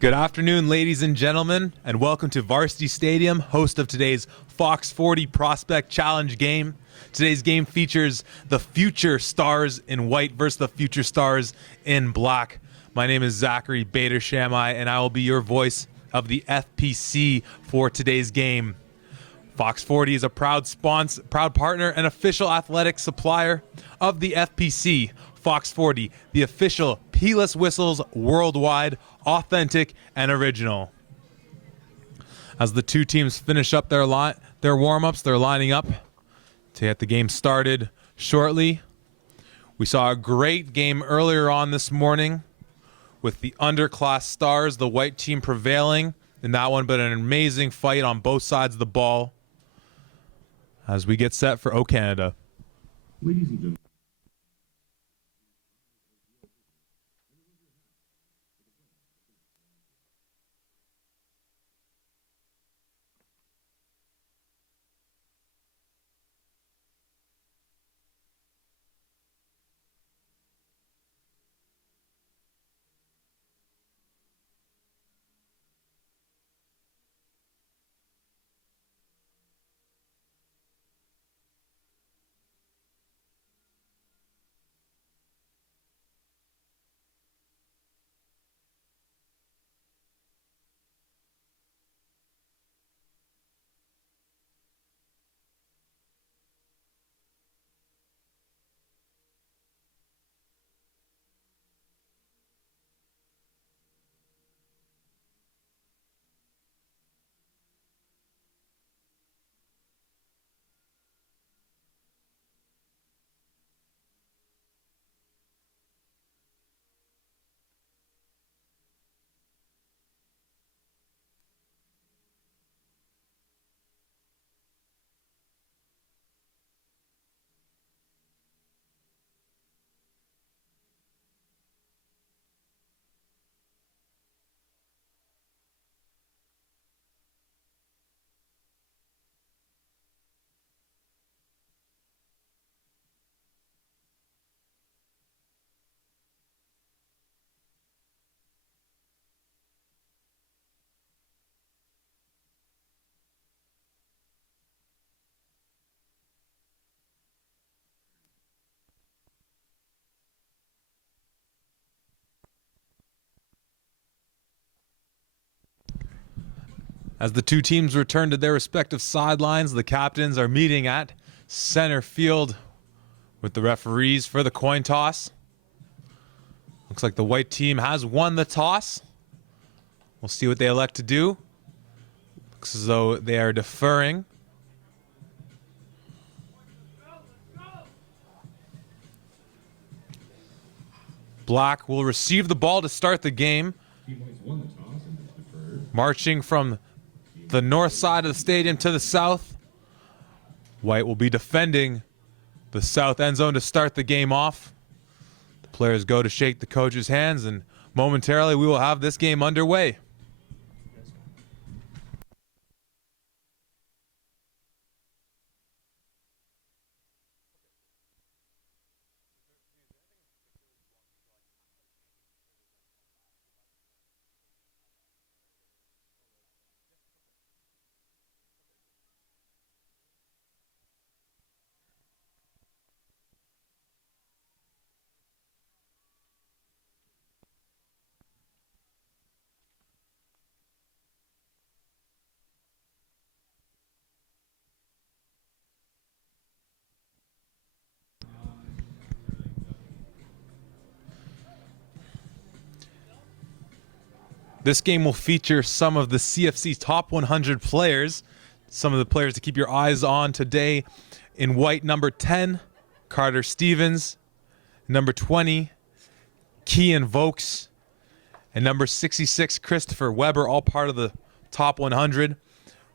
Good afternoon, ladies and gentlemen, and welcome to Varsity Stadium, host of today's Fox 40 Prospect Challenge game. Today's game features the Future Stars in white versus the Future Stars in black. My name is Zachary Bader-Shammai, and I will be your voice of the FPC for today's game. Fox 40 is a proud partner and official athletic supplier of the FPC. Fox 40, the official P-less whistles worldwide, authentic and original. As the two teams finish up their warm-ups, they're lining up to get the game started shortly. We saw a great game earlier on this morning with the underclass Stars, the white team prevailing in that one, but an amazing fight on both sides of the ball as we get set for O Canada. Ladies and gentlemen. As the two teams return to their respective sidelines, the captains are meeting at center field with the referees for the coin toss. Looks like the white team has won the toss. We'll see what they elect to do. Looks as though they are deferring. Black will receive the ball to start the game. Marching from the north side of the stadium to the south, white will be defending the south end zone to start the game off. The players go to shake the coach's hands, and momentarily we will have this game underway. This game will feature some of the CFC's top 100 players. Some of the players to keep your eyes on today. In white, number 10, Carter Stevens. Number 20, Kean Vokes. And number 66, Christopher Weber, all part of the top 100.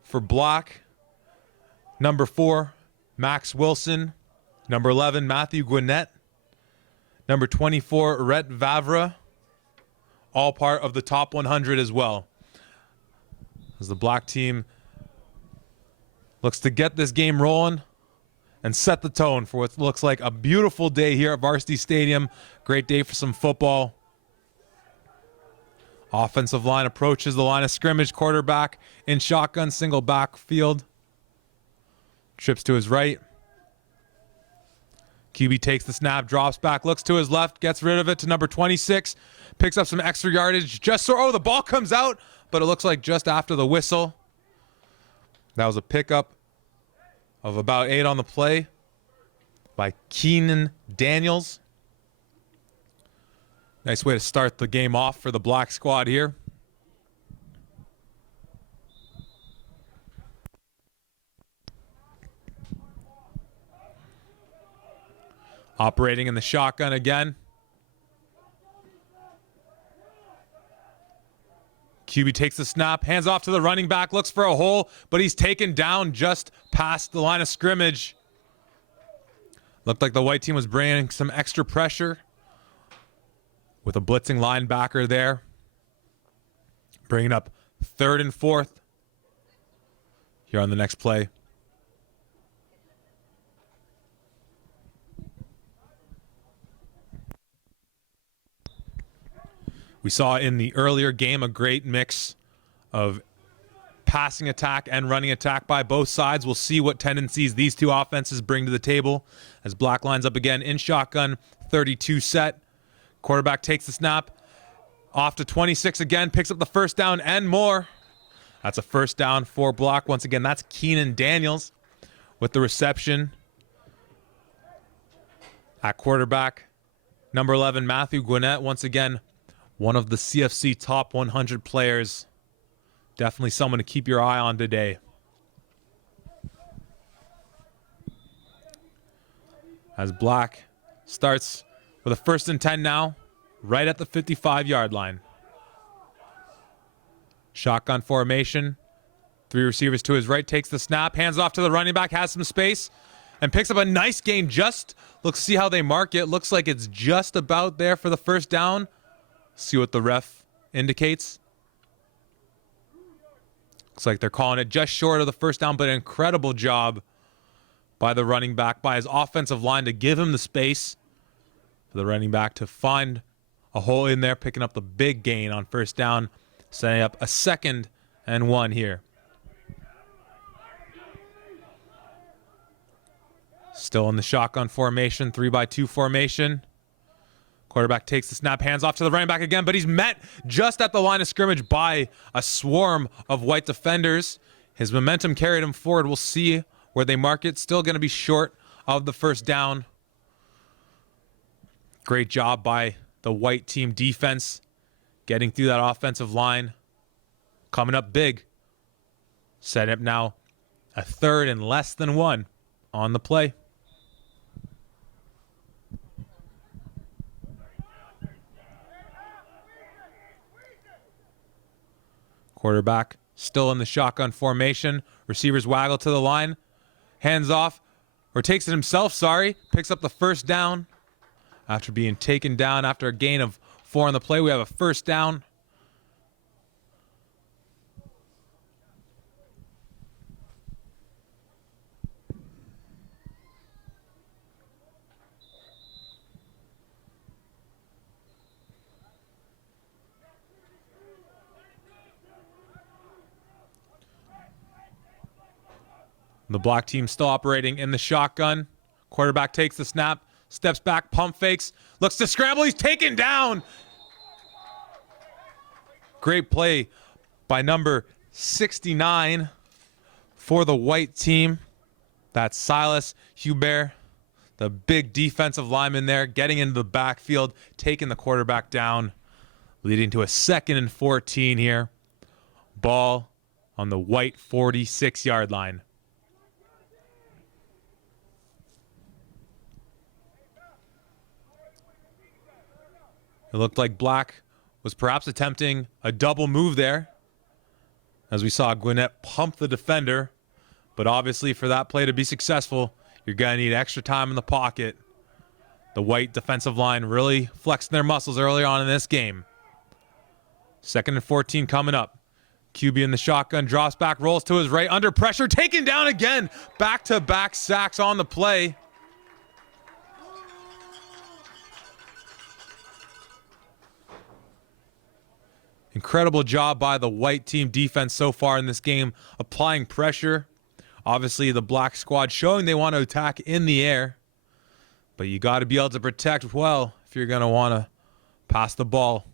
For black, number 4, Max Wilson. Number 11, Matthew Gwinnett. Number 24, Rhett Vavra. All part of the top 100 as well. As the black team looks to get this game rolling and set the tone for what looks like a beautiful day here at Varsity Stadium. Great day for some football. Offensive line approaches the line of scrimmage. Quarterback in shotgun, single backfield. Trips to his right. QB takes the snap, drops back, looks to his left, gets rid of it to number 26. Picks up some extra yardage. The ball comes out, but it looks like just after the whistle. That was a pickup of about 8 on the play by Keenan Daniels. Nice way to start the game off for the black squad here. Operating in the shotgun again. QB takes the snap, hands off to the running back, looks for a hole, but he's taken down just past the line of scrimmage. Looked like the white team was bringing some extra pressure with a blitzing linebacker there. Bringing up 3rd and 4th here on the next play. We saw in the earlier game a great mix of passing attack and running attack by both sides. We'll see what tendencies these two offenses bring to the table as black lines up again in shotgun, 32 set. Quarterback takes the snap, off to 26 again, picks up the first down and more. That's a first down for block. Once again, that's Keenan Daniels with the reception. At quarterback, number 11, Matthew Gwinnett, once again, one of the CFC top 100 players. Definitely someone to keep your eye on today. As black starts with a 1st and 10 now, right at the 55-yard line. Shotgun formation. 3 receivers to his right, takes the snap, hands off to the running back, has some space, and picks up a nice gain. See how they mark it. Looks like it's just about there for the first down. See what the ref indicates. Looks like they're calling it just short of the first down, but an incredible job by the running back, by his offensive line to give him the space for the running back to find a hole in there, picking up the big gain on first down, setting up a 2nd and 1 here. Still in the shotgun formation, 3-by-2 formation. Quarterback takes the snap, hands off to the running back again, but he's met just at the line of scrimmage by a swarm of white defenders. His momentum carried him forward. We'll see where they mark it. Still going to be short of the first down. Great job by the white team defense getting through that offensive line. Coming up big. Set up now a 3rd and less than 1 on the play. Quarterback still in the shotgun formation. Receivers waggle to the line. Hands off, or takes it himself, picks up the first down. After being taken down after a gain of 4 on the play, we have a first down. The black team still operating in the shotgun. Quarterback takes the snap, steps back, pump fakes, looks to scramble. He's taken down. Great play by number 69 for the white team. That's Silas Hubert, the big defensive lineman there, getting into the backfield, taking the quarterback down, leading to a 2nd and 14 here. Ball on the white 46-yard line. It looked like black was perhaps attempting a double move there, as we saw Gwinnett pump the defender. But obviously for that play to be successful, you're going to need extra time in the pocket. The white defensive line really flexed their muscles early on in this game. 2nd and 14 coming up. QB in the shotgun, drops back, rolls to his right, under pressure, taken down again. Back-to-back sacks on the play. Incredible job by the white team defense so far in this game, applying pressure. Obviously, the black squad showing they want to attack in the air. But you got to be able to protect well if you're going to want to pass the ball.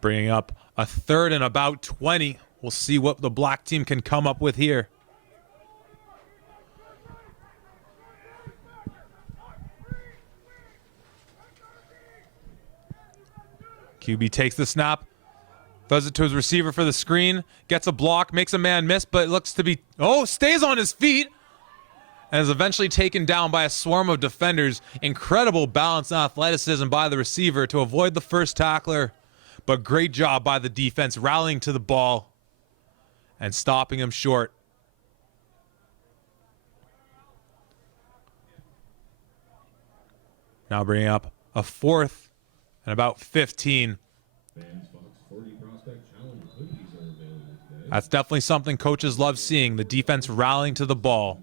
Bringing up a third and about 20. We'll see what the black team can come up with here. QB takes the snap, throws it to his receiver for the screen, gets a block, makes a man miss, but looks to be, stays on his feet, and is eventually taken down by a swarm of defenders. Incredible balance and athleticism by the receiver to avoid the first tackler, but great job by the defense rallying to the ball and stopping him short. Now bringing up a fourth and about 15. That's definitely something coaches love seeing, the defense rallying to the ball.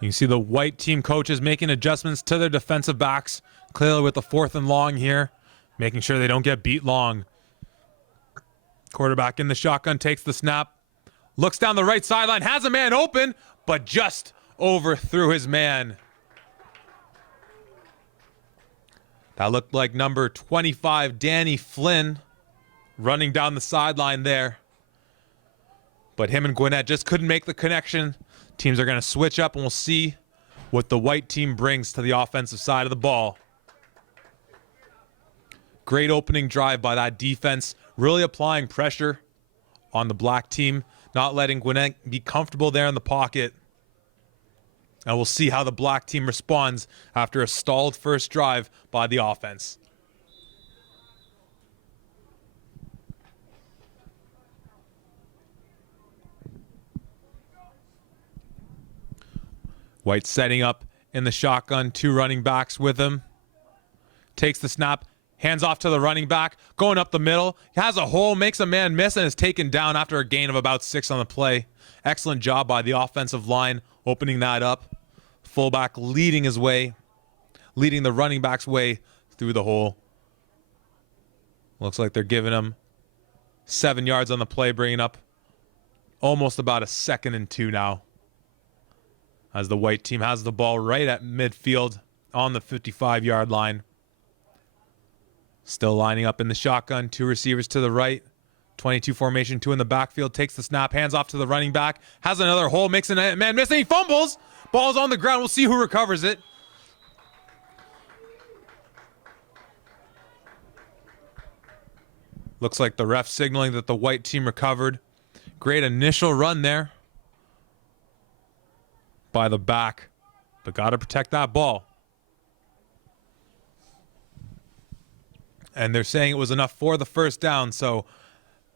You can see the white team coaches making adjustments to their defensive backs, clearly with the 4th and long here, making sure they don't get beat long. Quarterback in the shotgun takes the snap, looks down the right sideline, has a man open, but just overthrew his man. That looked like number 25, Danny Flynn, running down the sideline there. But him and Gwinnett just couldn't make the connection. Teams are going to switch up, and we'll see what the white team brings to the offensive side of the ball. Great opening drive by that defense, really applying pressure on the black team, not letting Gwinnett be comfortable there in the pocket. And we'll see how the black team responds after a stalled first drive by the offense. White setting up in the shotgun, 2 running backs with him. Takes the snap, hands off to the running back, going up the middle. He has a hole, makes a man miss, and is taken down after a gain of about 6 on the play. Excellent job by the offensive line, opening that up. Fullback leading his way, leading the running back's way through the hole. Looks like they're giving him 7 yards on the play, bringing up almost about a 2nd and 2 now, as the white team has the ball right at midfield on the 55-yard line. Still lining up in the shotgun, 2 receivers to the right, 22 formation, 2 in the backfield, takes the snap, hands off to the running back, has another hole, makes a man miss, and he fumbles. Ball's on the ground. We'll see who recovers it. Looks like the ref signaling that the white team recovered. Great initial run there by the back, but got to protect that ball. And they're saying it was enough for the first down, so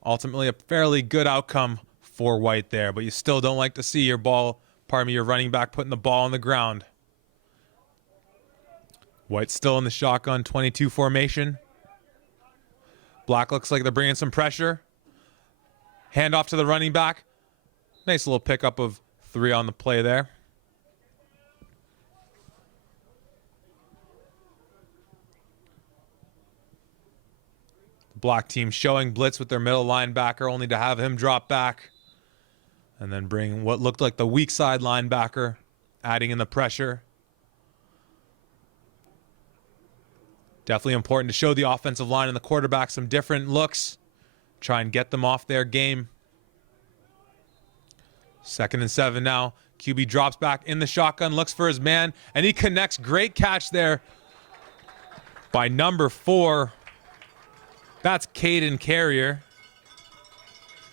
ultimately a fairly good outcome for white there, but you still don't like to see your running back putting the ball on the ground. White still in the shotgun, 22 formation. Black looks like they're bringing some pressure. Hand off to the running back. Nice little pickup of 3 on the play there. Black team showing blitz with their middle linebacker, only to have him drop back. And then bring what looked like the weak side linebacker, adding in the pressure. Definitely important to show the offensive line and the quarterback some different looks. Try and get them off their game. 2nd and 7 now. QB drops back in the shotgun, looks for his man, and he connects. Great catch there by number 4. That's Caden Carrier.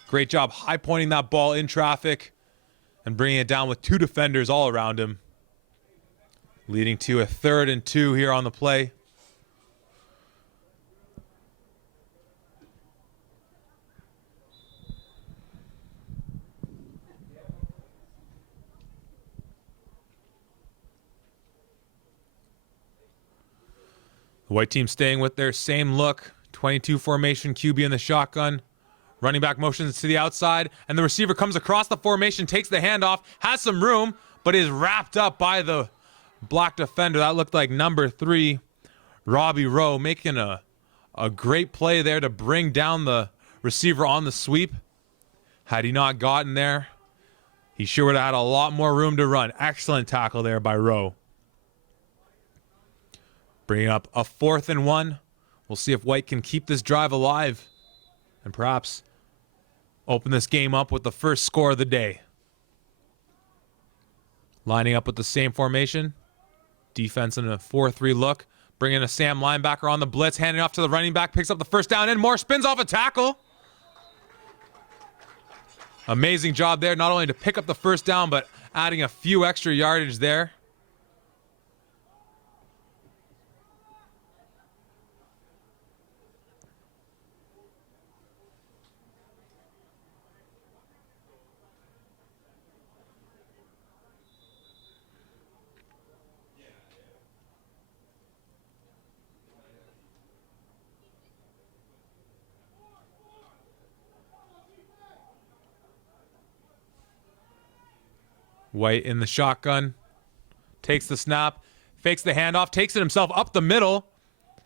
Great job high pointing that ball in traffic and bringing it down with 2 defenders all around him. Leading to a 3rd and 2 here on the play. The white team staying with their same look. 22 formation, QB in the shotgun. Running back motions to the outside, and the receiver comes across the formation, takes the handoff, has some room, but is wrapped up by the black defender. That looked like number 3, Robbie Rowe, making a great play there to bring down the receiver on the sweep. Had he not gotten there, he sure would have had a lot more room to run. Excellent tackle there by Rowe. Bringing up a 4th and 1. We'll see if White can keep this drive alive and perhaps open this game up with the first score of the day. Lining up with the same formation. Defense in a 4-3 look. Bringing a Sam linebacker on the blitz. Handing off to the running back. Picks up the first down and more. Spins off a tackle. Amazing job there. Not only to pick up the first down, but adding a few extra yardage there. White in the shotgun, takes the snap, fakes the handoff, takes it himself up the middle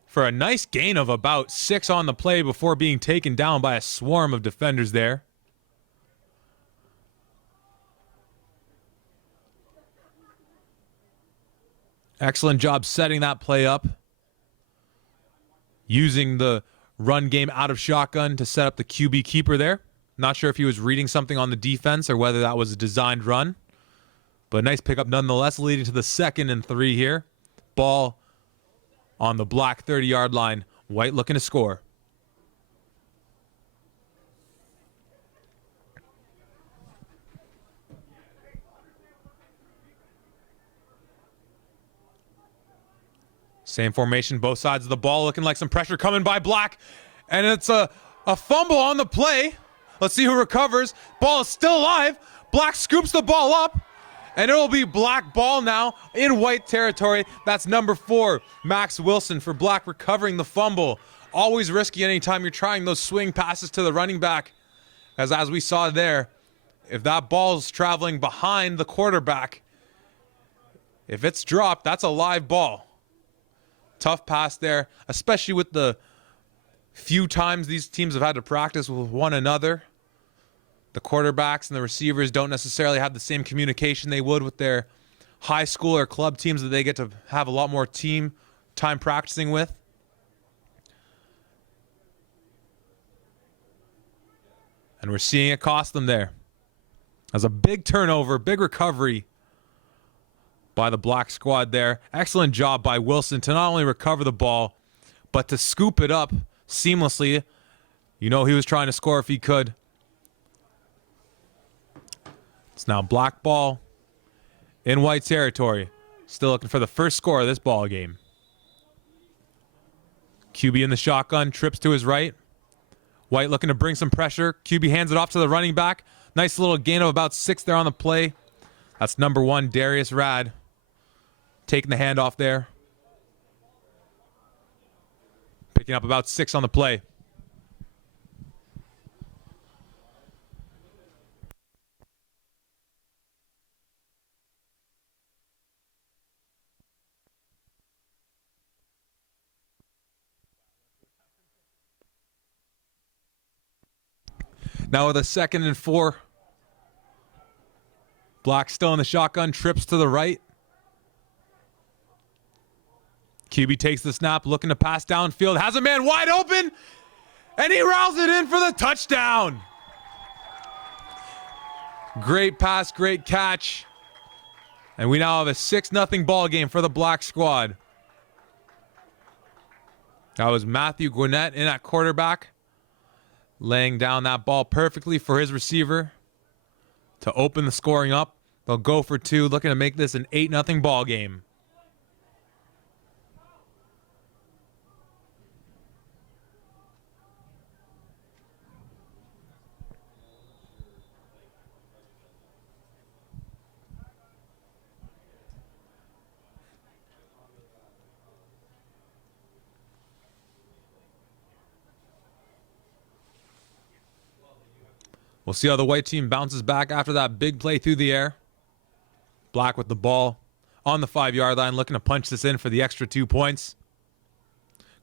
for a nice gain of about 6 on the play before being taken down by a swarm of defenders there. Excellent job setting that play up. Using the run game out of shotgun to set up the QB keeper there. Not sure if he was reading something on the defense or whether that was a designed run. But nice pickup nonetheless, leading to the 2nd and 3 here. Ball on the black 30-yard line. White looking to score. Same formation, both sides of the ball, looking like some pressure coming by Black. And it's a fumble on the play. Let's see who recovers. Ball is still alive. Black scoops the ball up. And it will be Black ball now in White territory. That's number 4, Max Wilson, for Black recovering the fumble. Always risky anytime you're trying those swing passes to the running back. As we saw there, if that ball's traveling behind the quarterback, if it's dropped, that's a live ball. Tough pass there, especially with the few times these teams have had to practice with one another. The quarterbacks and the receivers don't necessarily have the same communication they would with their high school or club teams that they get to have a lot more team time practicing with. And we're seeing it cost them there. As a big turnover, big recovery by the Black squad there. Excellent job by Wilson to not only recover the ball, but to scoop it up seamlessly. You know he was trying to score if he could. It's now Black ball in White territory. Still looking for the first score of this ball game. QB in the shotgun, trips to his right. White looking to bring some pressure. QB hands it off to the running back. Nice little gain of about 6 there on the play. That's number 1, Darius Rad. Taking the handoff there. Picking up about 6 on the play. Now with a 2nd and 4. Black still in the shotgun, trips to the right. QB takes the snap, looking to pass downfield, has a man wide open, and he rounds it in for the touchdown. Great pass, great catch. And we now have a 6-0 ball game for the Black squad. That was Matthew Gwinnett in at quarterback, laying down that ball perfectly for his receiver to open the scoring up. They'll go for 2, looking to make this an 8-0 ball game. We'll see how the white team bounces back after that big play through the air. Black with the ball on the 5-yard line, looking to punch this in for the extra 2 points.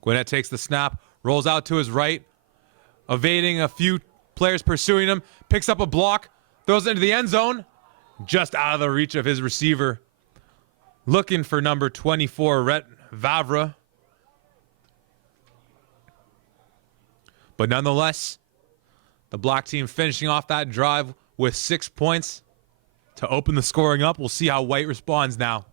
Gwinnett takes the snap, rolls out to his right, evading a few players pursuing him, picks up a block, throws it into the end zone, just out of the reach of his receiver. Looking for number 24, Rhett Vavra. But nonetheless, the black team finishing off that drive with 6 points to open the scoring up. We'll see how white responds now.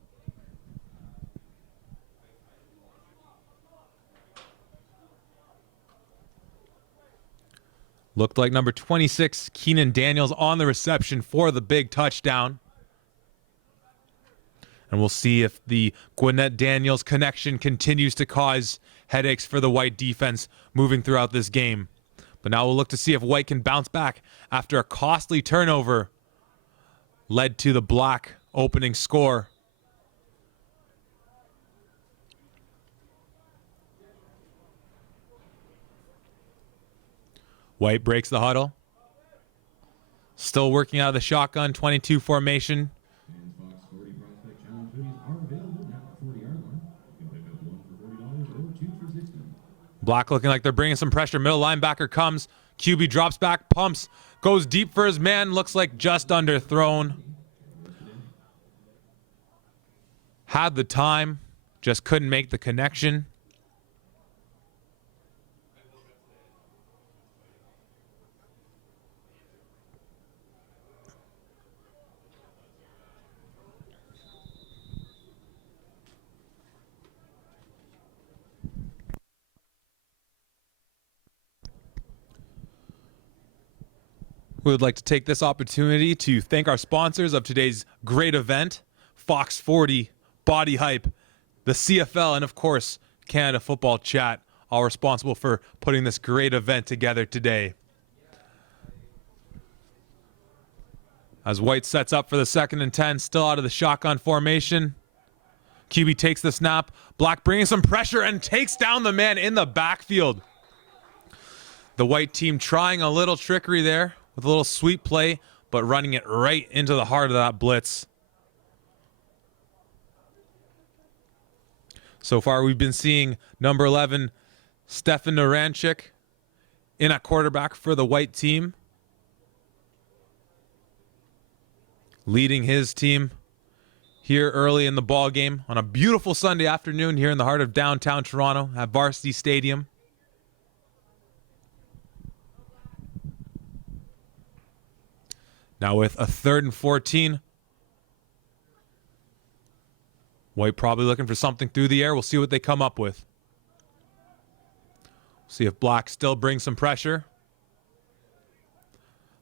Looked like number 26, Keenan Daniels, on the reception for the big touchdown. And we'll see if the Gwinnett-Daniels connection continues to cause headaches for the white defense moving throughout this game. But now we'll look to see if white can bounce back after a costly turnover led to the black opening score. White breaks the huddle. Still working out of the shotgun 22 formation. Black looking like they're bringing some pressure. Middle linebacker comes. QB drops back, pumps, goes deep for his man. Looks like just underthrown. Had the time, just couldn't make the connection. We would like to take this opportunity to thank our sponsors of today's great event, Fox 40, Body Hype, the CFL, and of course, Canada Football Chat, all responsible for putting this great event together today. As White sets up for the 2nd and 10, still out of the shotgun formation. QB takes the snap. Black bringing some pressure and takes down the man in the backfield. The white team trying a little trickery there with a little sweep play, but running it right into the heart of that blitz. So far, we've been seeing number 11, Stefan Naranchik, in at quarterback for the white team, leading his team here early in the ball game on a beautiful Sunday afternoon here in the heart of downtown Toronto at Varsity Stadium. Now with a 3rd and 14. White probably looking for something through the air. We'll see what they come up with. See if Black still brings some pressure.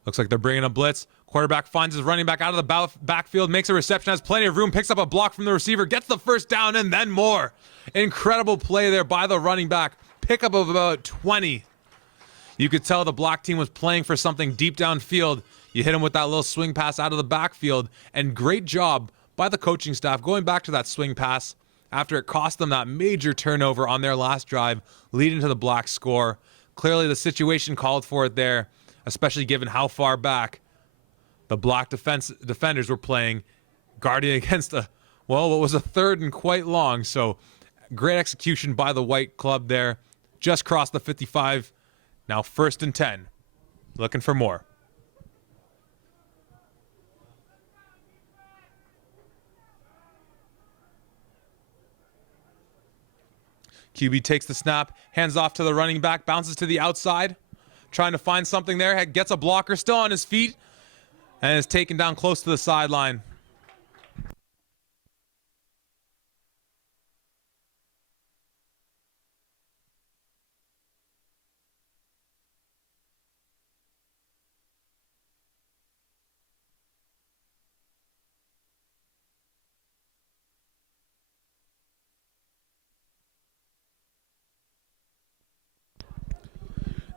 Looks like they're bringing a blitz. Quarterback finds his running back out of the backfield, makes a reception, has plenty of room, picks up a block from the receiver, gets the first down, and then more. Incredible play there by the running back. Pickup of about 20. You could tell the black team was playing for something deep downfield. You hit him with that little swing pass out of the backfield, and great job by the coaching staff going back to that swing pass after it cost them that major turnover on their last drive, leading to the black score. Clearly the situation called for it there, especially given how far back the black defenders were playing, guarding against what was a 3rd and quite long. So great execution by the white club there. Just crossed the 55. Now 1st and 10. Looking for more. QB takes the snap, hands off to the running back, bounces to the outside, trying to find something there, gets a blocker, still on his feet, and is taken down close to the sideline.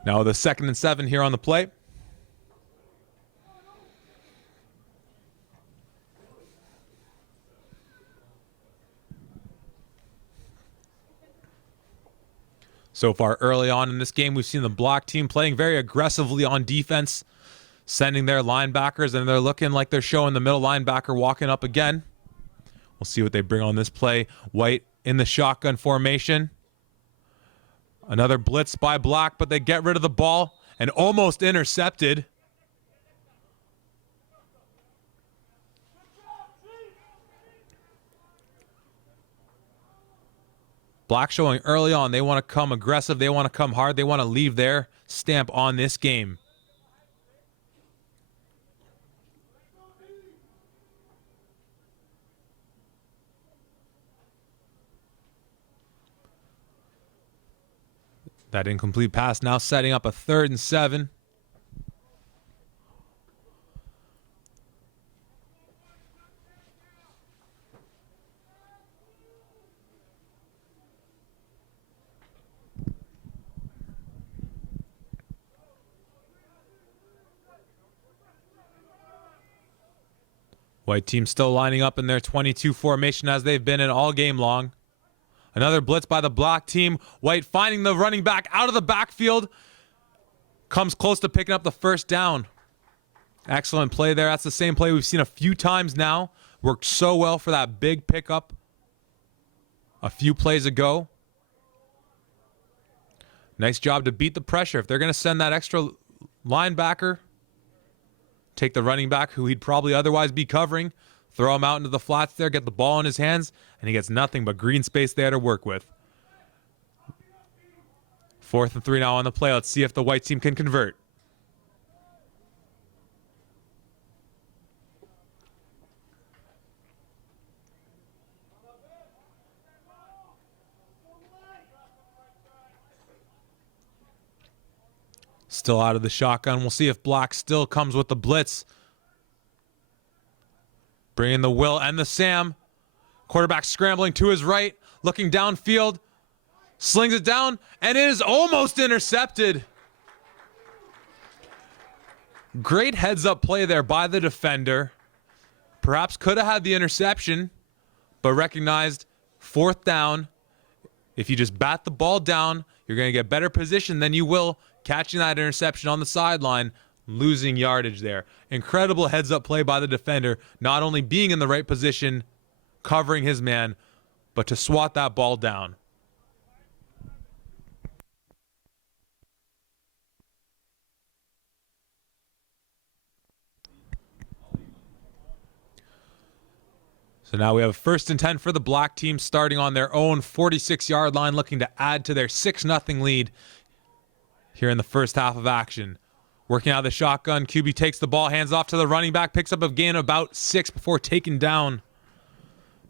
Now the 2nd and 7 here on the play. So far early on in this game, we've seen the black team playing very aggressively on defense, sending their linebackers, and they're looking like they're showing the middle linebacker walking up again. We'll see what they bring on this play. White in the shotgun formation. Another blitz by Black, but they get rid of the ball and almost intercepted. Black showing early on they want to come aggressive, they want to come hard, they want to leave their stamp on this game. That incomplete pass now setting up a 3rd and 7. White team still lining up in their 22 formation as they've been in all game long. Another blitz by the Black team. White finding the running back out of the backfield. Comes close to picking up the first down. Excellent play there. That's the same play we've seen a few times now. Worked so well for that big pickup a few plays ago. Nice job to beat the pressure. If they're going to send that extra linebacker, take the running back who he'd probably otherwise be covering, throw him out into the flats there, get the ball in his hands, and he gets nothing but green space there to work with. 4th and 3 now on the play. Let's see if the White team can convert. Still out of the shotgun. We'll see if Black still comes with the blitz. Bringing the Will and the Sam. Quarterback scrambling to his right, looking downfield. Slings it down, and it is almost intercepted. Great heads-up play there by the defender. Perhaps could have had the interception, but recognized 4th down. If you just bat the ball down, you're going to get better position than you will catching that interception on the sideline, losing yardage there. Incredible heads-up play by the defender, not only being in the right position, covering his man, but to swat that ball down. So now we have 1st and 10 for the Black team, starting on their own 46-yard line, looking to add to their 6-0 lead here in the first half of action. Working out of the shotgun, QB takes the ball, hands off to the running back, picks up a gain of about 6 before taken down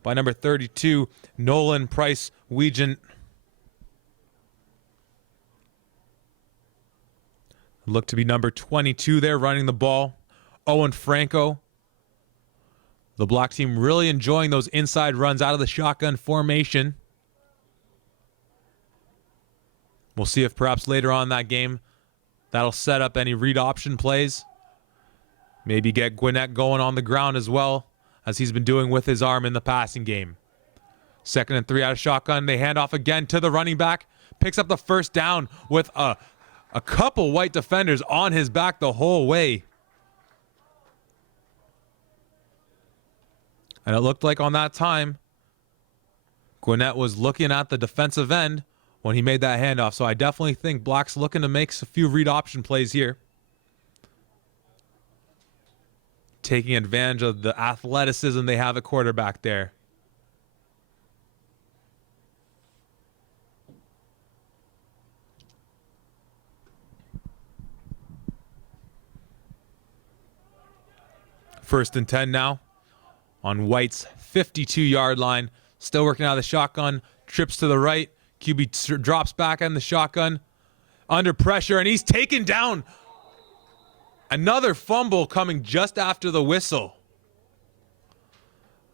by number 32, Nolan Price Weegent. Look to be number 22 there running the ball, Owen Franco. The Black team really enjoying those inside runs out of the shotgun formation. We'll see if perhaps later on in that game that'll set up any read option plays. Maybe get Gwinnett going on the ground as well, as he's been doing with his arm in the passing game. 2nd and 3 out of shotgun. They hand off again to the running back. Picks up the first down with a couple White defenders on his back the whole way. And it looked like on that time, Gwinnett was looking at the defensive end when he made that handoff. So I definitely think Black's looking to make a few read option plays here. Taking advantage of the athleticism they have at quarterback there. First and 10 now on White's 52-yard line. Still working out of the shotgun. Trips to the right. QB drops back on the shotgun. Under pressure, and he's taken down. Another fumble coming just after the whistle.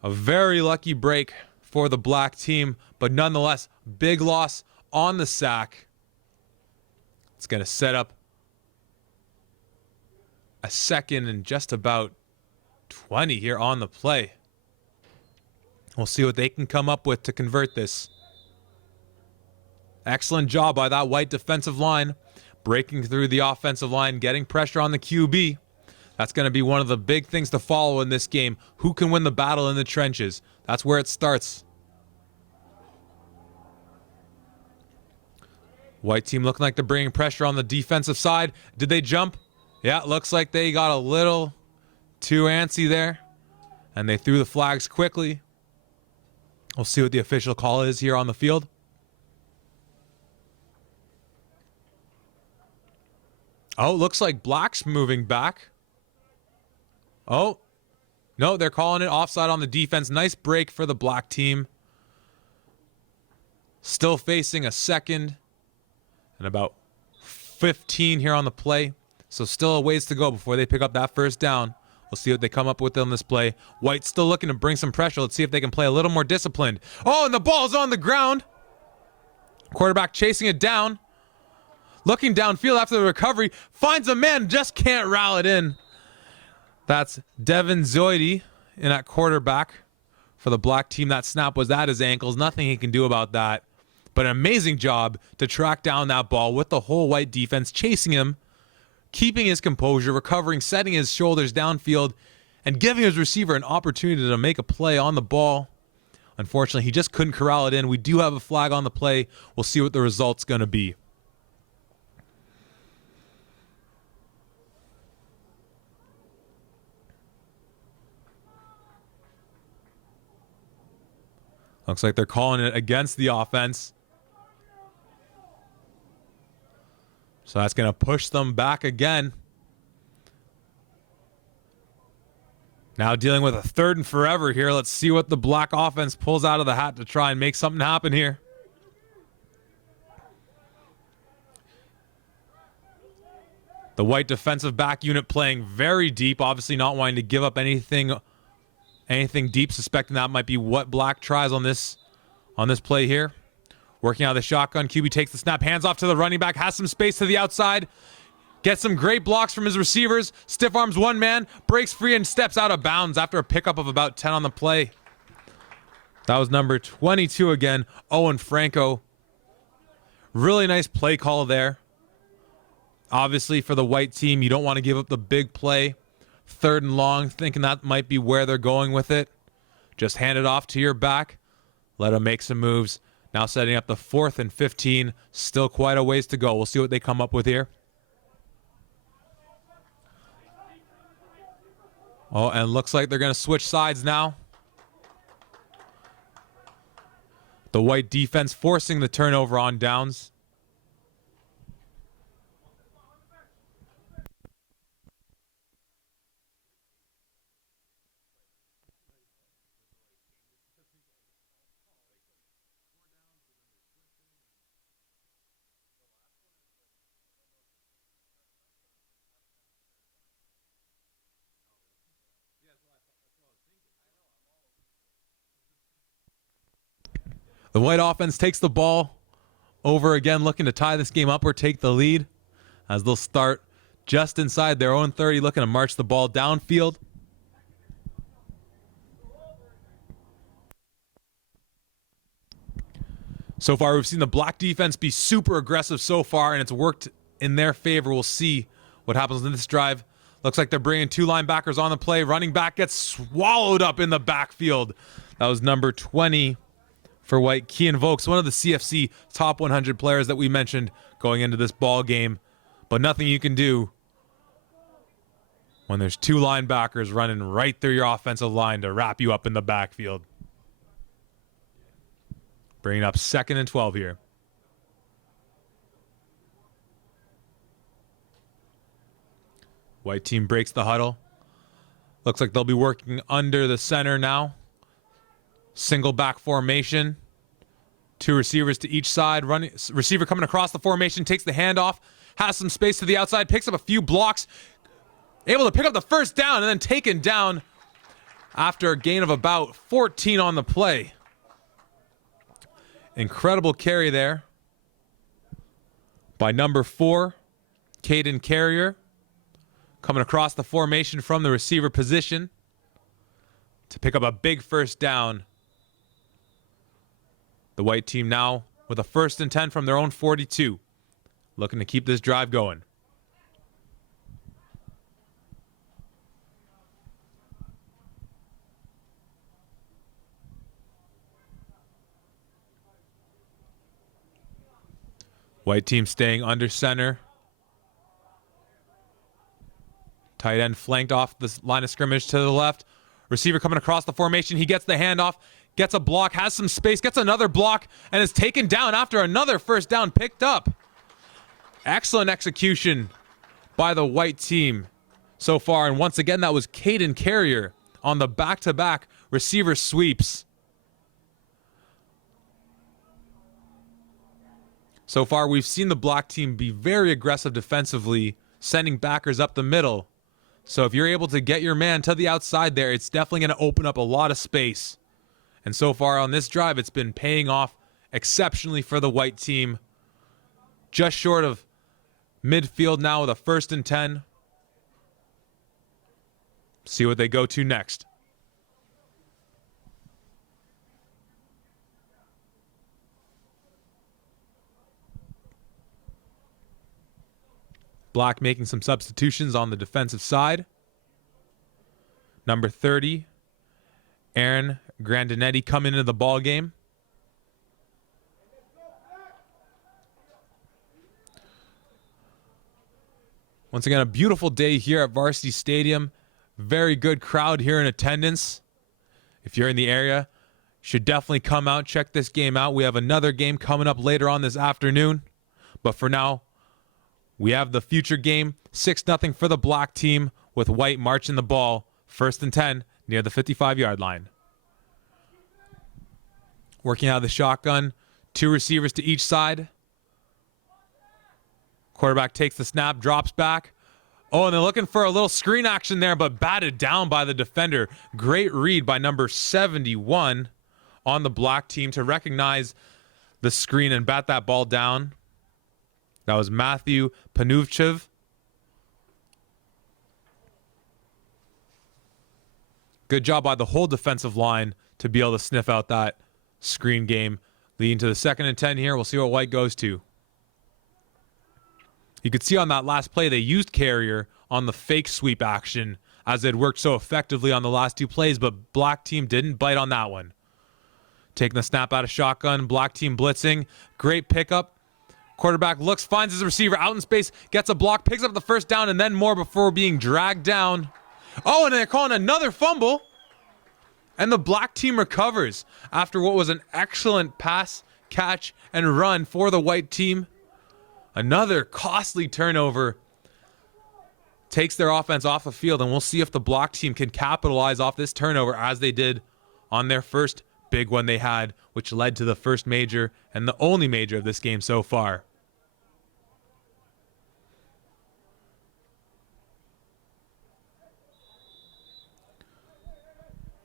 A very lucky break for the Black team, but nonetheless, big loss on the sack. It's going to set up a 2nd and just about 20 here on the play. We'll see what they can come up with to convert this. Excellent job by that White defensive line, breaking through the offensive line, getting pressure on the QB. That's going to be one of the big things to follow in this game. Who can win the battle in the trenches? That's where it starts. White team looking like they're bringing pressure on the defensive side. Did they jump? Yeah, it looks like they got a little too antsy there. And they threw the flags quickly. We'll see what the official call is here on the field. Oh, looks like Black's moving back. Oh, no, they're calling it offside on the defense. Nice break for the Black team. Still facing a second and about 15 here on the play. So still a ways to go before they pick up that first down. We'll see what they come up with on this play. White still looking to bring some pressure. Let's see if they can play a little more disciplined. Oh, and the ball's on the ground. Quarterback chasing it down. Looking downfield after the recovery. Finds a man, just can't rally it in. That's Devin Zoide in at quarterback for the Black team. That snap was at his ankles. Nothing he can do about that. But an amazing job to track down that ball with the whole White defense chasing him, keeping his composure, recovering, setting his shoulders downfield, and giving his receiver an opportunity to make a play on the ball. Unfortunately, he just couldn't corral it in. We do have a flag on the play. We'll see what the result's going to be. Looks like they're calling it against the offense. So that's going to push them back again. Now dealing with a 3rd and forever here. Let's see what the Black offense pulls out of the hat to try and make something happen here. The White defensive back unit playing very deep, obviously not wanting to give up anything deep, suspecting that might be what Black tries on this play here. Working out of the shotgun, QB takes the snap, hands off to the running back, has some space to the outside, gets some great blocks from his receivers, stiff arms one man, breaks free and steps out of bounds after a pickup of about 10 on the play. That was number 22 again, Owen Franco. Really nice play call there. Obviously for the White team, you don't want to give up the big play. 3rd and long, thinking that might be where they're going with it. Just hand it off to your back. Let them make some moves. Now setting up the 4th and 15. Still quite a ways to go. We'll see what they come up with here. Oh, and looks like they're going to switch sides now. The White defense forcing the turnover on downs. The White offense takes the ball over again, looking to tie this game up or take the lead as they'll start just inside their own 30, looking to march the ball downfield. So far, we've seen the Black defense be super aggressive so far, and it's worked in their favor. We'll see what happens in this drive. Looks like they're bringing 2 linebackers on the play. Running back gets swallowed up in the backfield. That was number 20 for White, Kean Vokes, one of the CFC top 100 players that we mentioned going into this ball game. But nothing you can do when there's 2 linebackers running right through your offensive line to wrap you up in the backfield. Bringing up 2nd and 12 here. White team breaks the huddle. Looks like they'll be working under the center now. Single back formation. 2 receivers to each side. Receiver coming across the formation, takes the handoff, has some space to the outside, picks up a few blocks, able to pick up the first down, and then taken down after a gain of about 14 on the play. Incredible carry there by number 4, Caden Carrier, coming across the formation from the receiver position to pick up a big first down. The White team now with a 1st and 10 from their own 42, looking to keep this drive going. White team staying under center. Tight end flanked off the line of scrimmage to the left. Receiver coming across the formation. He gets the handoff, gets a block, has some space, gets another block, and is taken down after another first down picked up. Excellent execution by the white team so far. And once again, that was Caden Carrier on the back-to-back receiver sweeps. So far, we've seen the black team be very aggressive defensively, sending backers up the middle. So if you're able to get your man to the outside there, it's definitely going to open up a lot of space. And so far on this drive, it's been paying off exceptionally for the white team. Just short of midfield now with a 1st and 10. See what they go to next. Black making some substitutions on the defensive side. Number 30, Aaron Grandinetti coming into the ball game. Once again, a beautiful day here at Varsity Stadium. Very good crowd here in attendance. If you're in the area, should definitely come out, check this game out. We have another game coming up later on this afternoon. But for now, we have the future game, 6-0 for the black team, with white marching the ball, 1st and 10, near the 55-yard line. Working out of the shotgun, 2 receivers to each side. Quarterback takes the snap, drops back. Oh, and they're looking for a little screen action there, but batted down by the defender. Great read by number 71 on the black team to recognize the screen and bat that ball down. That was Matthew Panuvchev. Good job by the whole defensive line to be able to sniff out that screen game. Leading to the 2nd and 10 here. We'll see what white goes to. You could see on that last play they used Carrier on the fake sweep action as it worked so effectively on the last 2 plays, but black team didn't bite on that one. Taking the snap out of shotgun, black team blitzing. Great pickup. Quarterback looks, finds his receiver out in space, gets a block, picks up the 1st down, and then more before being dragged down. Oh, and they're calling another fumble. And the black team recovers after what was an excellent pass, catch, and run for the white team. Another costly turnover takes their offense off the field, and we'll see if the block team can capitalize off this turnover as they did on their first big one they had, which led to the first major and the only major of this game so far.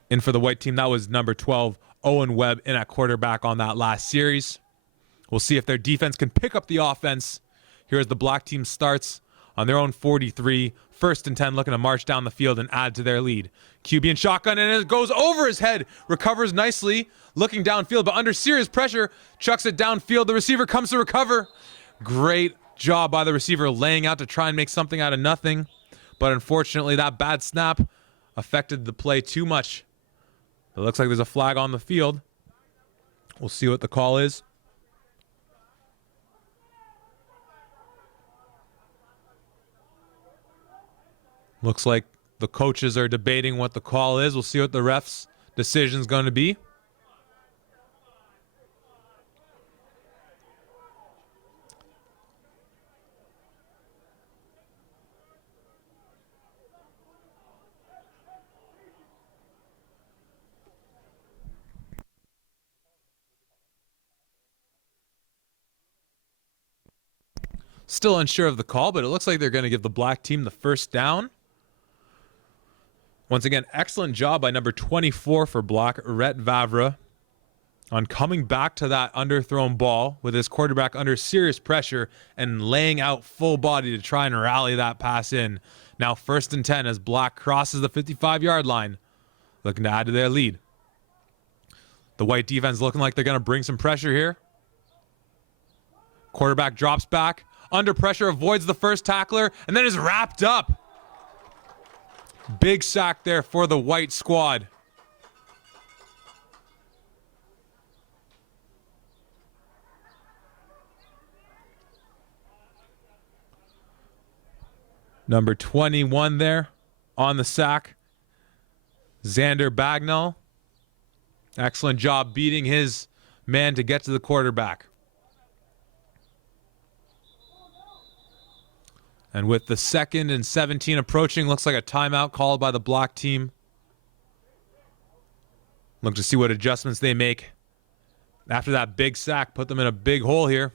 In for the white team, that was number 12, Owen Webb, in at quarterback on that last series. We'll see if their defense can pick up the offense. Here as the black team starts on their own 43, 1st and 10, looking to march down the field and add to their lead. QB in shotgun, and it goes over his head. Recovers nicely, looking downfield, but under serious pressure, chucks it downfield. The receiver comes to recover. Great job by the receiver laying out to try and make something out of nothing. But unfortunately, that bad snap affected the play too much. It looks like there's a flag on the field. We'll see what the call is. Looks like the coaches are debating what the call is. We'll see what the ref's decision is going to be. Still unsure of the call, but it looks like they're going to give the black team the 1st down. Once again, excellent job by number 24 for Black, Rhett Vavra, on coming back to that underthrown ball with his quarterback under serious pressure and laying out full body to try and rally that pass in. Now 1st and 10 as Black crosses the 55-yard line, looking to add to their lead. The white defense looking like they're going to bring some pressure here. Quarterback drops back, under pressure, avoids the first tackler, and then is wrapped up. Big sack there for the white squad. Number 21 there on the sack, Xander Bagnall. Excellent job beating his man to get to the quarterback. And with the 2nd and 17 approaching, looks like a timeout called by the block team. Look to see what adjustments they make after that big sack. Put them in a big hole here.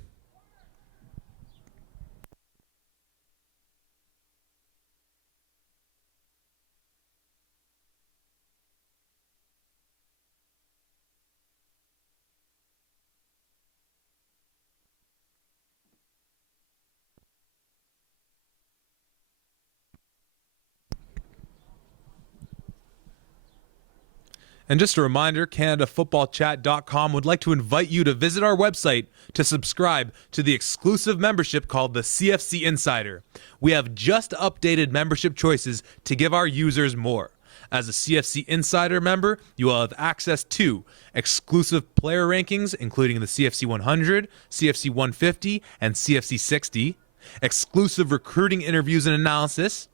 And just a reminder, CanadaFootballChat.com would like to invite you to visit our website to subscribe to the exclusive membership called the CFC Insider. We have just updated membership choices to give our users more. As a CFC Insider member, you will have access to exclusive player rankings, including the CFC 100, CFC 150, and CFC 60, exclusive recruiting interviews and analysis,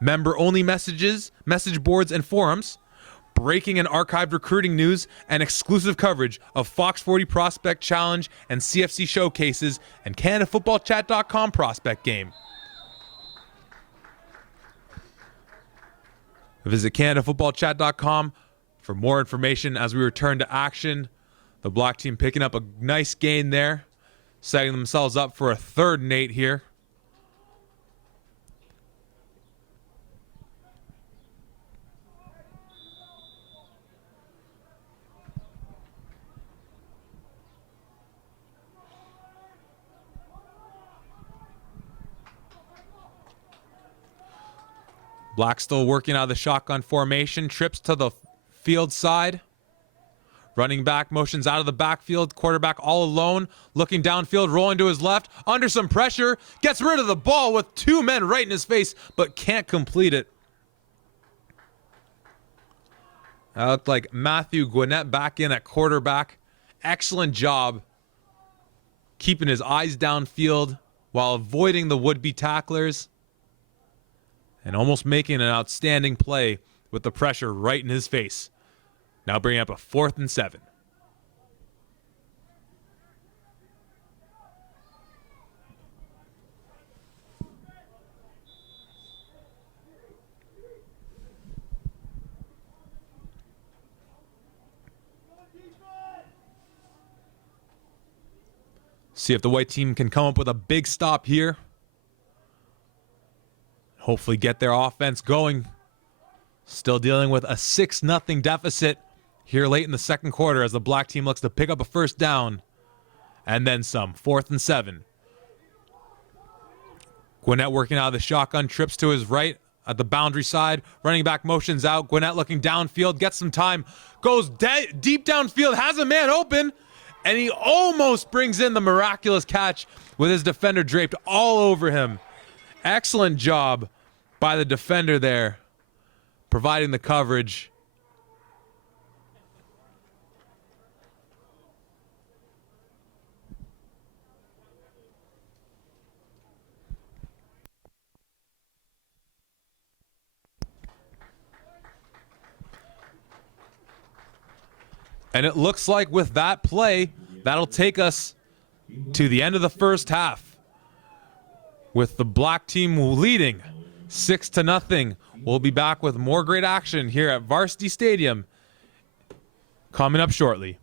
member-only messages, message boards, and forums, breaking and archived recruiting news, and exclusive coverage of Fox 40 Prospect Challenge and CFC showcases and CanadaFootballChat.com prospect game. Visit CanadaFootballChat.com for more information as we return to action. The block team picking up a nice gain there, setting themselves up for a 3rd and 8 here. Black still working out of the shotgun formation, trips to the field side. Running back motions out of the backfield, quarterback all alone, looking downfield, rolling to his left, under some pressure, gets rid of the ball with 2 men right in his face, but can't complete it. That looked like Matthew Gwinnett back in at quarterback. Excellent job keeping his eyes downfield while avoiding the would-be tacklers, and almost making an outstanding play with the pressure right in his face. Now bringing up a 4th and 7. See if the white team can come up with a big stop here. Hopefully get their offense going. Still dealing with a 6-0 deficit here late in the 2nd quarter as the black team looks to pick up a 1st down and then some. 4th and 7. Gwinnett working out of the shotgun, trips to his right at the boundary side. Running back motions out. Gwinnett looking downfield, gets some time, goes deep downfield, has a man open, and he almost brings in the miraculous catch with his defender draped all over him. Excellent job by the defender there, providing the coverage. And it looks like with that play, that'll take us to the end of the 1st half, with the black team leading 6-0. We'll be back with more great action here at Varsity Stadium coming up shortly.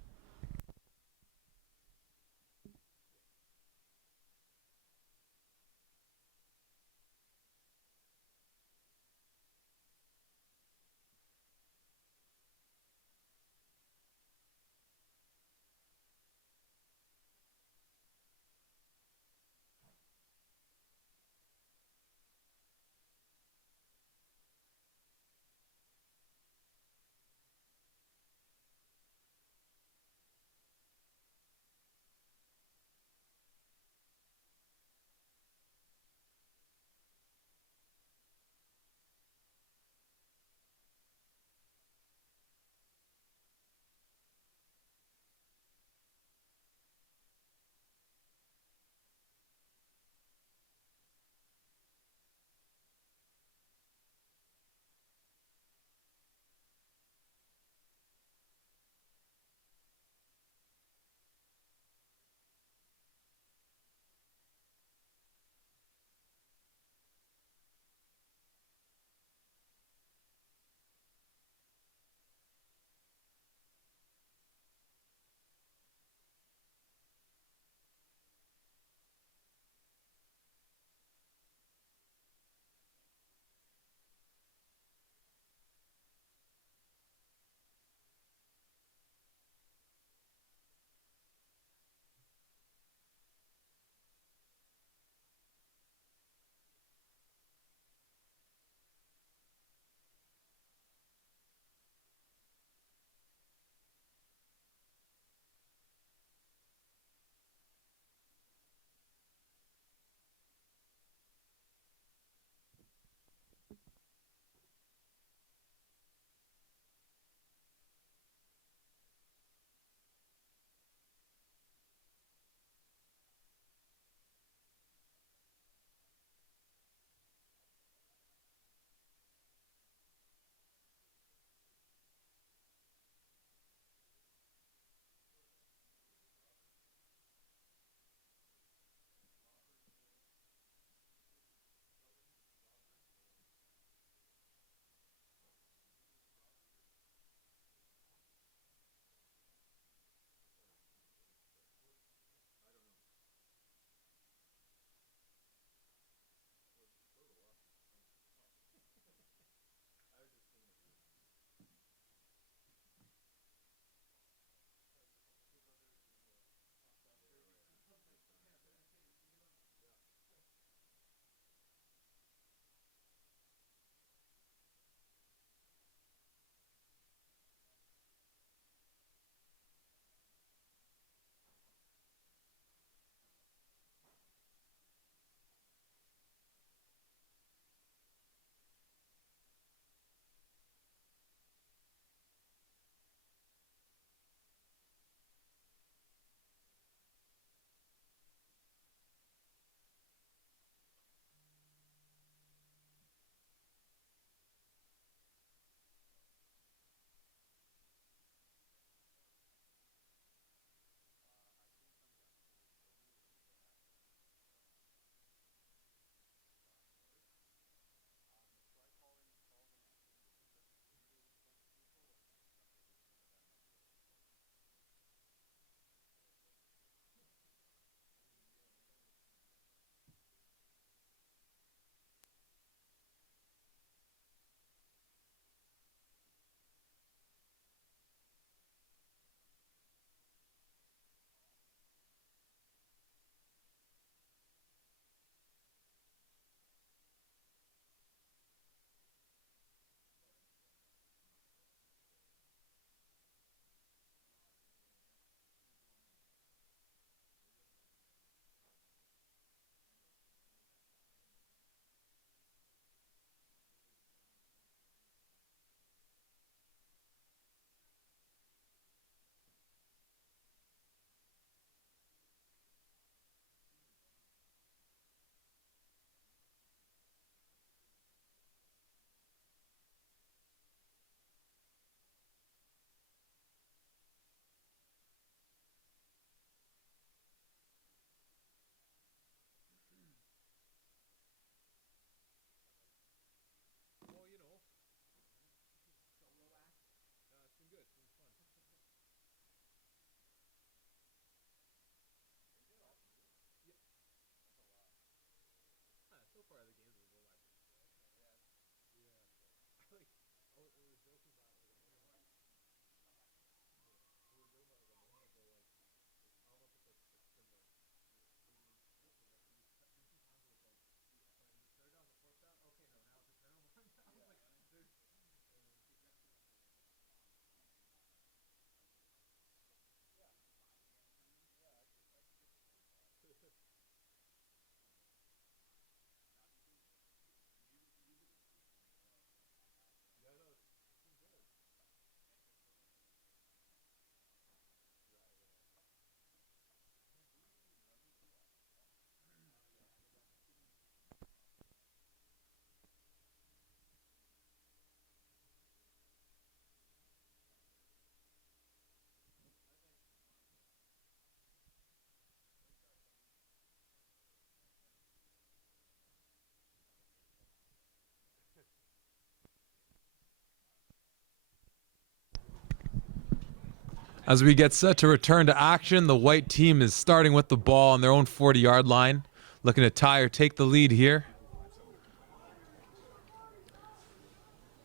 As we get set to return to action, the white team is starting with the ball on their own 40-yard line, looking to tie or take the lead here.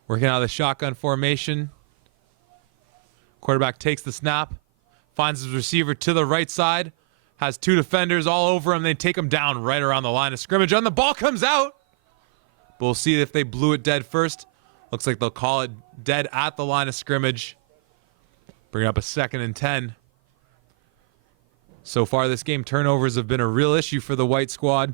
Working out of the shotgun formation. Quarterback takes the snap, finds his receiver to the right side, has two defenders all over him. They take him down right around the line of scrimmage, and the ball comes out. But we'll see if they blew it dead first. Looks like they'll call it dead at the line of scrimmage. Bring up a 2nd and 10. So far this game, turnovers have been a real issue for the white squad.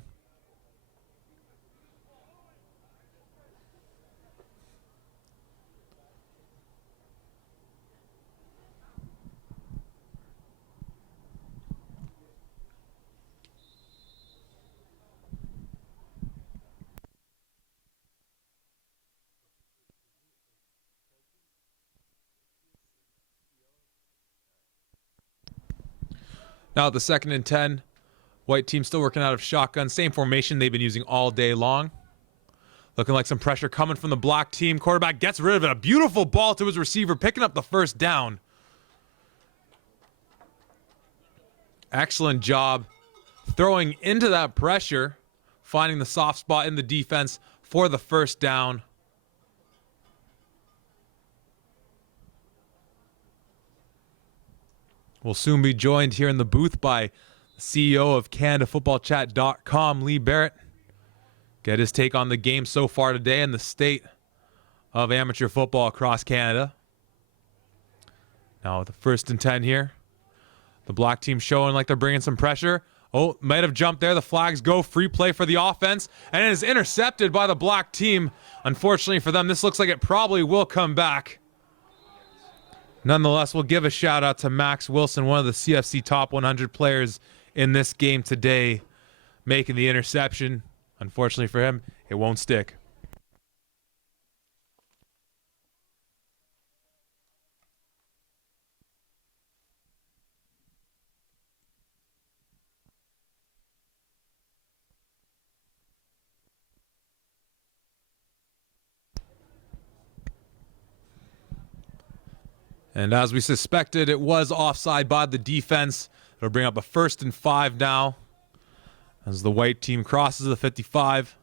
Now at the 2nd and 10, white team still working out of shotgun. Same formation they've been using all day long. Looking like some pressure coming from the black team. Quarterback gets rid of it. A beautiful ball to his receiver, picking up the first down. Excellent job throwing into that pressure, finding the soft spot in the defense for the first down. We'll soon be joined here in the booth by the CEO of CanadaFootballChat.com, Lee Barrett. Get his take on the game so far today and the state of amateur football across Canada. Now with the 1st and 10 here. The black team showing like they're bringing some pressure. Oh, might have jumped there. The flags go. Free play for the offense. And it is intercepted by the black team. Unfortunately for them, this looks like it probably will come back. Nonetheless, we'll give a shout out to Max Wilson, one of the CFC top 100 players in this game today, making the interception. Unfortunately for him, it won't stick. And as we suspected, it was offside by the defense. It'll bring up a 1st and 5 now as the white team crosses the 55.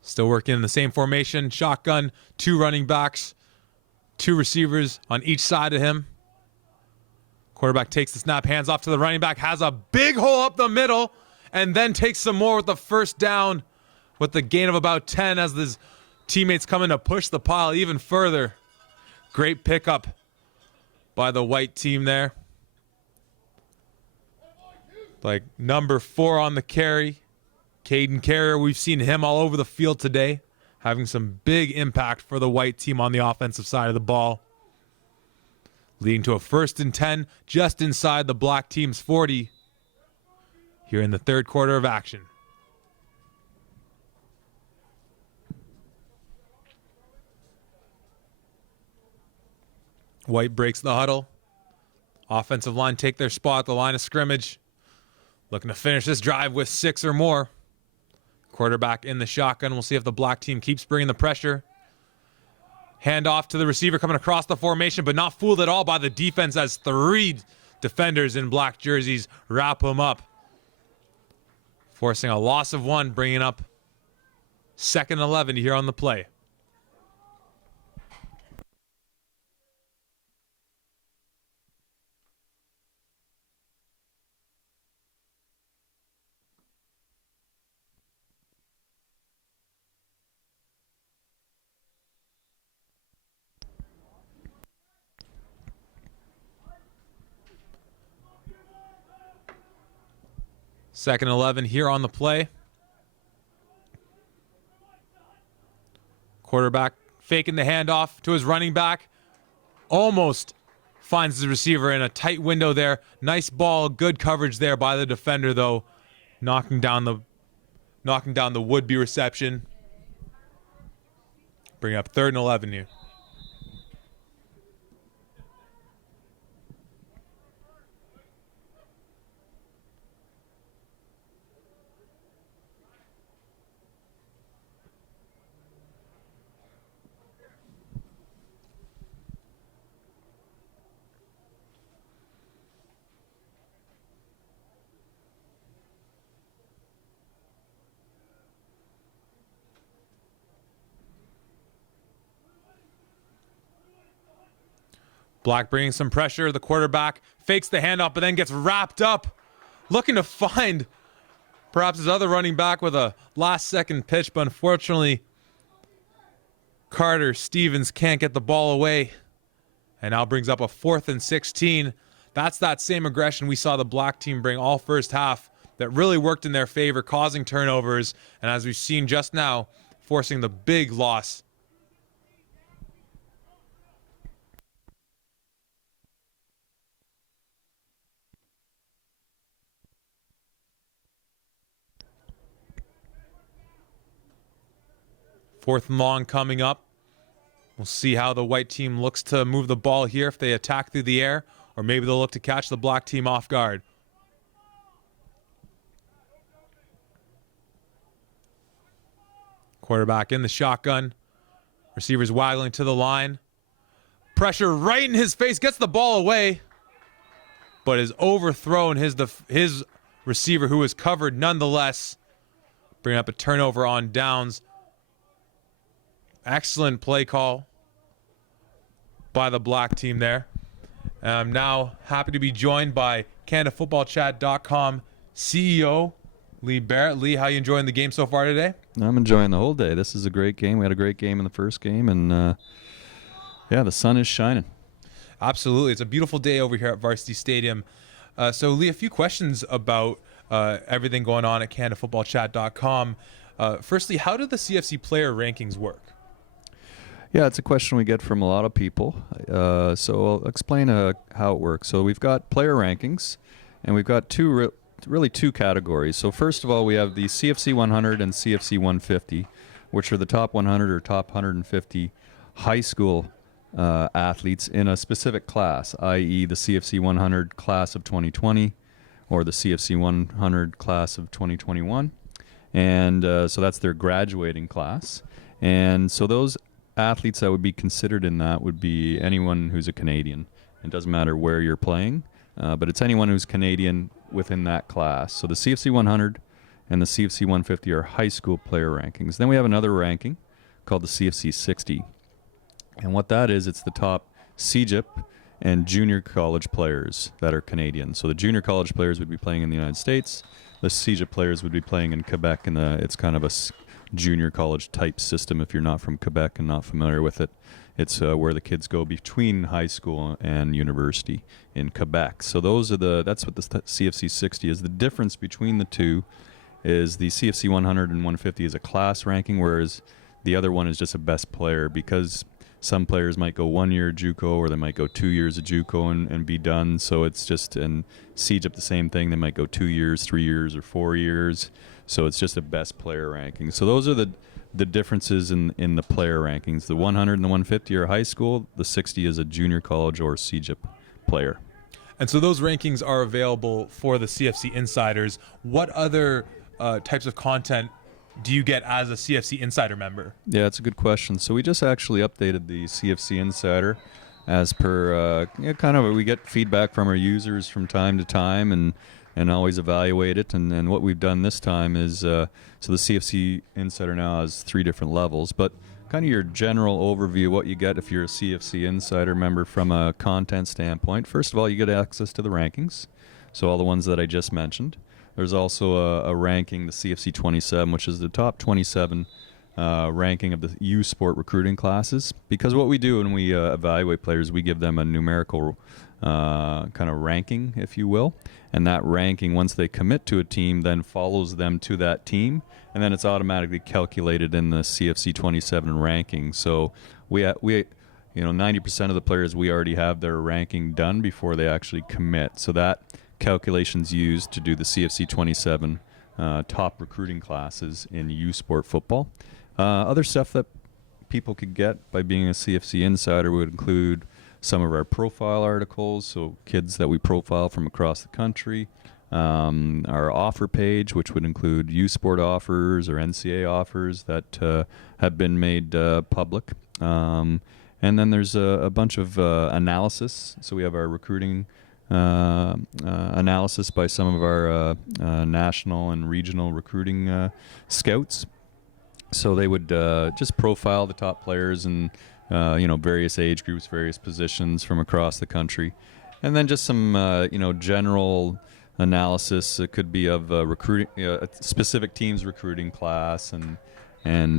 Still working in the same formation. Shotgun, 2 running backs, 2 receivers on each side of him. Quarterback takes the snap, hands off to the running back, has a big hole up the middle, and then takes some more with the first down with the gain of about 10 as his teammates come in to push the pile even further. Great pickup by the white team there. Like number 4 on the carry. Caden Carrier, we've seen him all over the field today, having some big impact for the white team on the offensive side of the ball. Leading to a 1st and 10 just inside the black team's 40 here in the 3rd quarter of action. White breaks the huddle. Offensive line take their spot at the line of scrimmage. Looking to finish this drive with 6 or more. Quarterback in the shotgun. We'll see if the black team keeps bringing the pressure. Hand off to the receiver coming across the formation, but not fooled at all by the defense as 3 defenders in black jerseys wrap him up. Forcing a loss of 1, bringing up 2nd and 11 here on the play. Second 11 here on the play. Quarterback faking the handoff to his running back. Almost finds his receiver in a tight window there. Nice ball, good coverage there by the defender though. Knocking down the would-be reception. Bring up 3rd and 11 here. Black bringing some pressure. The quarterback fakes the handoff, but then gets wrapped up, looking to find perhaps his other running back with a last-second pitch, but unfortunately, Carter Stevens can't get the ball away, and now brings up a 4th and 16. That's that same aggression we saw the Black team bring all first half that really worked in their favor, causing turnovers, and as we've seen just now, forcing the big loss. Fourth and long coming up. We'll see how the white team looks to move the ball here, if they attack through the air, or maybe they'll look to catch the Black team off guard. Quarterback in the shotgun. Receivers waggling to the line. Pressure right in his face, gets the ball away, but is overthrown. His receiver, who is covered nonetheless, bringing up a turnover on downs. Excellent play call by the Black team there. I'm now happy to be joined by CanadaFootballChat.com CEO Lee Barrett. Lee, how are you enjoying the game so far today? I'm enjoying the whole day. This is a great game. We had a great game in the first game, and yeah, the sun is shining. Absolutely. It's a beautiful day over here at Varsity Stadium. So, Lee, a few questions about everything going on at CanadaFootballChat.com. Firstly, how do the CFC player rankings work? Yeah, it's a question we get from a lot of people. So I'll explain how it works. So we've got player rankings, and we've got really two categories. So first of all, we have the CFC 100 and CFC 150, which are the top 100 or top 150 high school athletes in a specific class, i.e. the CFC 100 class of 2020 or the CFC 100 class of 2021. And so that's their graduating class. And so those athletes that would be considered in that would be anyone who's a Canadian. It doesn't matter where you're playing, but it's anyone who's Canadian within that class. So the CFC 100 and the CFC 150 are high school player rankings. Then we have another ranking called the CFC 60. And what that is, it's the top CJIP and junior college players that are Canadian. So the junior college players would be playing in the United States. The CJIP players would be playing in Quebec, and it's kind of a junior college type system. If you're not from Quebec and not familiar with it, it's where the kids go between high school and university in Quebec. So that's what the CFC 60 is. The difference between the two is the CFC 100 and 150 is a class ranking, whereas the other one is just a best player, because some players might go 1 year JUCO, or they might go 2 years of JUCO and be done. So it's just, and CJIP the same thing. They might go 2 years, 3 years, or 4 years. So it's just a best player ranking. So those are the differences in the player rankings. The 100 and the 150 are high school. The 60 is a junior college or CJIP player. And so those rankings are available for the CFC Insiders. What other types of content do you get as a CFC Insider member? Yeah, it's a good question. So we just actually updated the CFC Insider as per we get feedback from our users from time to time, and always evaluate it. And what we've done this time is, so the CFC Insider now has 3 different levels, but kind of your general overview, what you get if you're a CFC Insider member from a content standpoint. First of all, you get access to the rankings, so all the ones that I just mentioned. There's also a ranking, the CFC 27, which is the top 27 ranking of the U Sport recruiting classes. Because what we do when we evaluate players, we give them a numerical kind of ranking, if you will. And that ranking, once they commit to a team, then follows them to that team. And then it's automatically calculated in the CFC 27 ranking. So we 90% of the players, we already have their ranking done before they actually commit. So that calculations used to do the CFC 27 top recruiting classes in U Sport football. Other stuff that people could get by being a CFC Insider would include some of our profile articles, so kids that we profile from across the country, our offer page, which would include U Sport offers or NCAA offers that have been made public. And then there's a bunch of analysis. So we have our recruiting analysis by some of our national and regional recruiting scouts. So they would just profile the top players and various age groups, various positions from across the country. And then just some, general analysis. It could be of recruiting, specific teams' recruiting class, and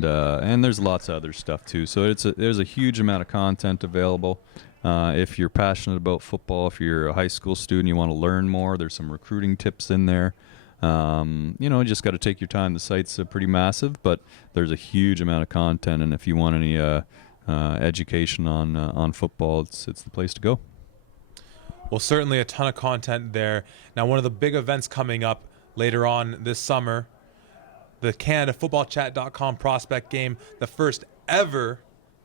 there's lots of other stuff too. So there's a huge amount of content available. If you're passionate about football, if you're a high school student, you want to learn more, there's some recruiting tips in there. You just got to take your time. The site's pretty massive, but there's a huge amount of content, and if you want any education on football, it's the place to go. Well, certainly a ton of content there. Now, one of the big events coming up later on this summer, the CanadaFootballChat.com prospect game, the first ever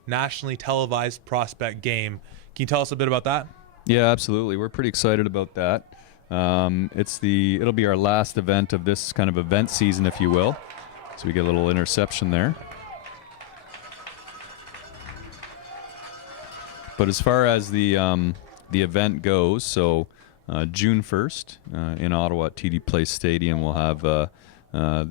nationally televised prospect game. Can you tell us a bit about that? Yeah, absolutely. We're pretty excited about that. It'll be our last event of this kind of event season, if you will. So we get a little interception there. But as far as the event goes, so June 1st in Ottawa at TD Place Stadium, we'll have the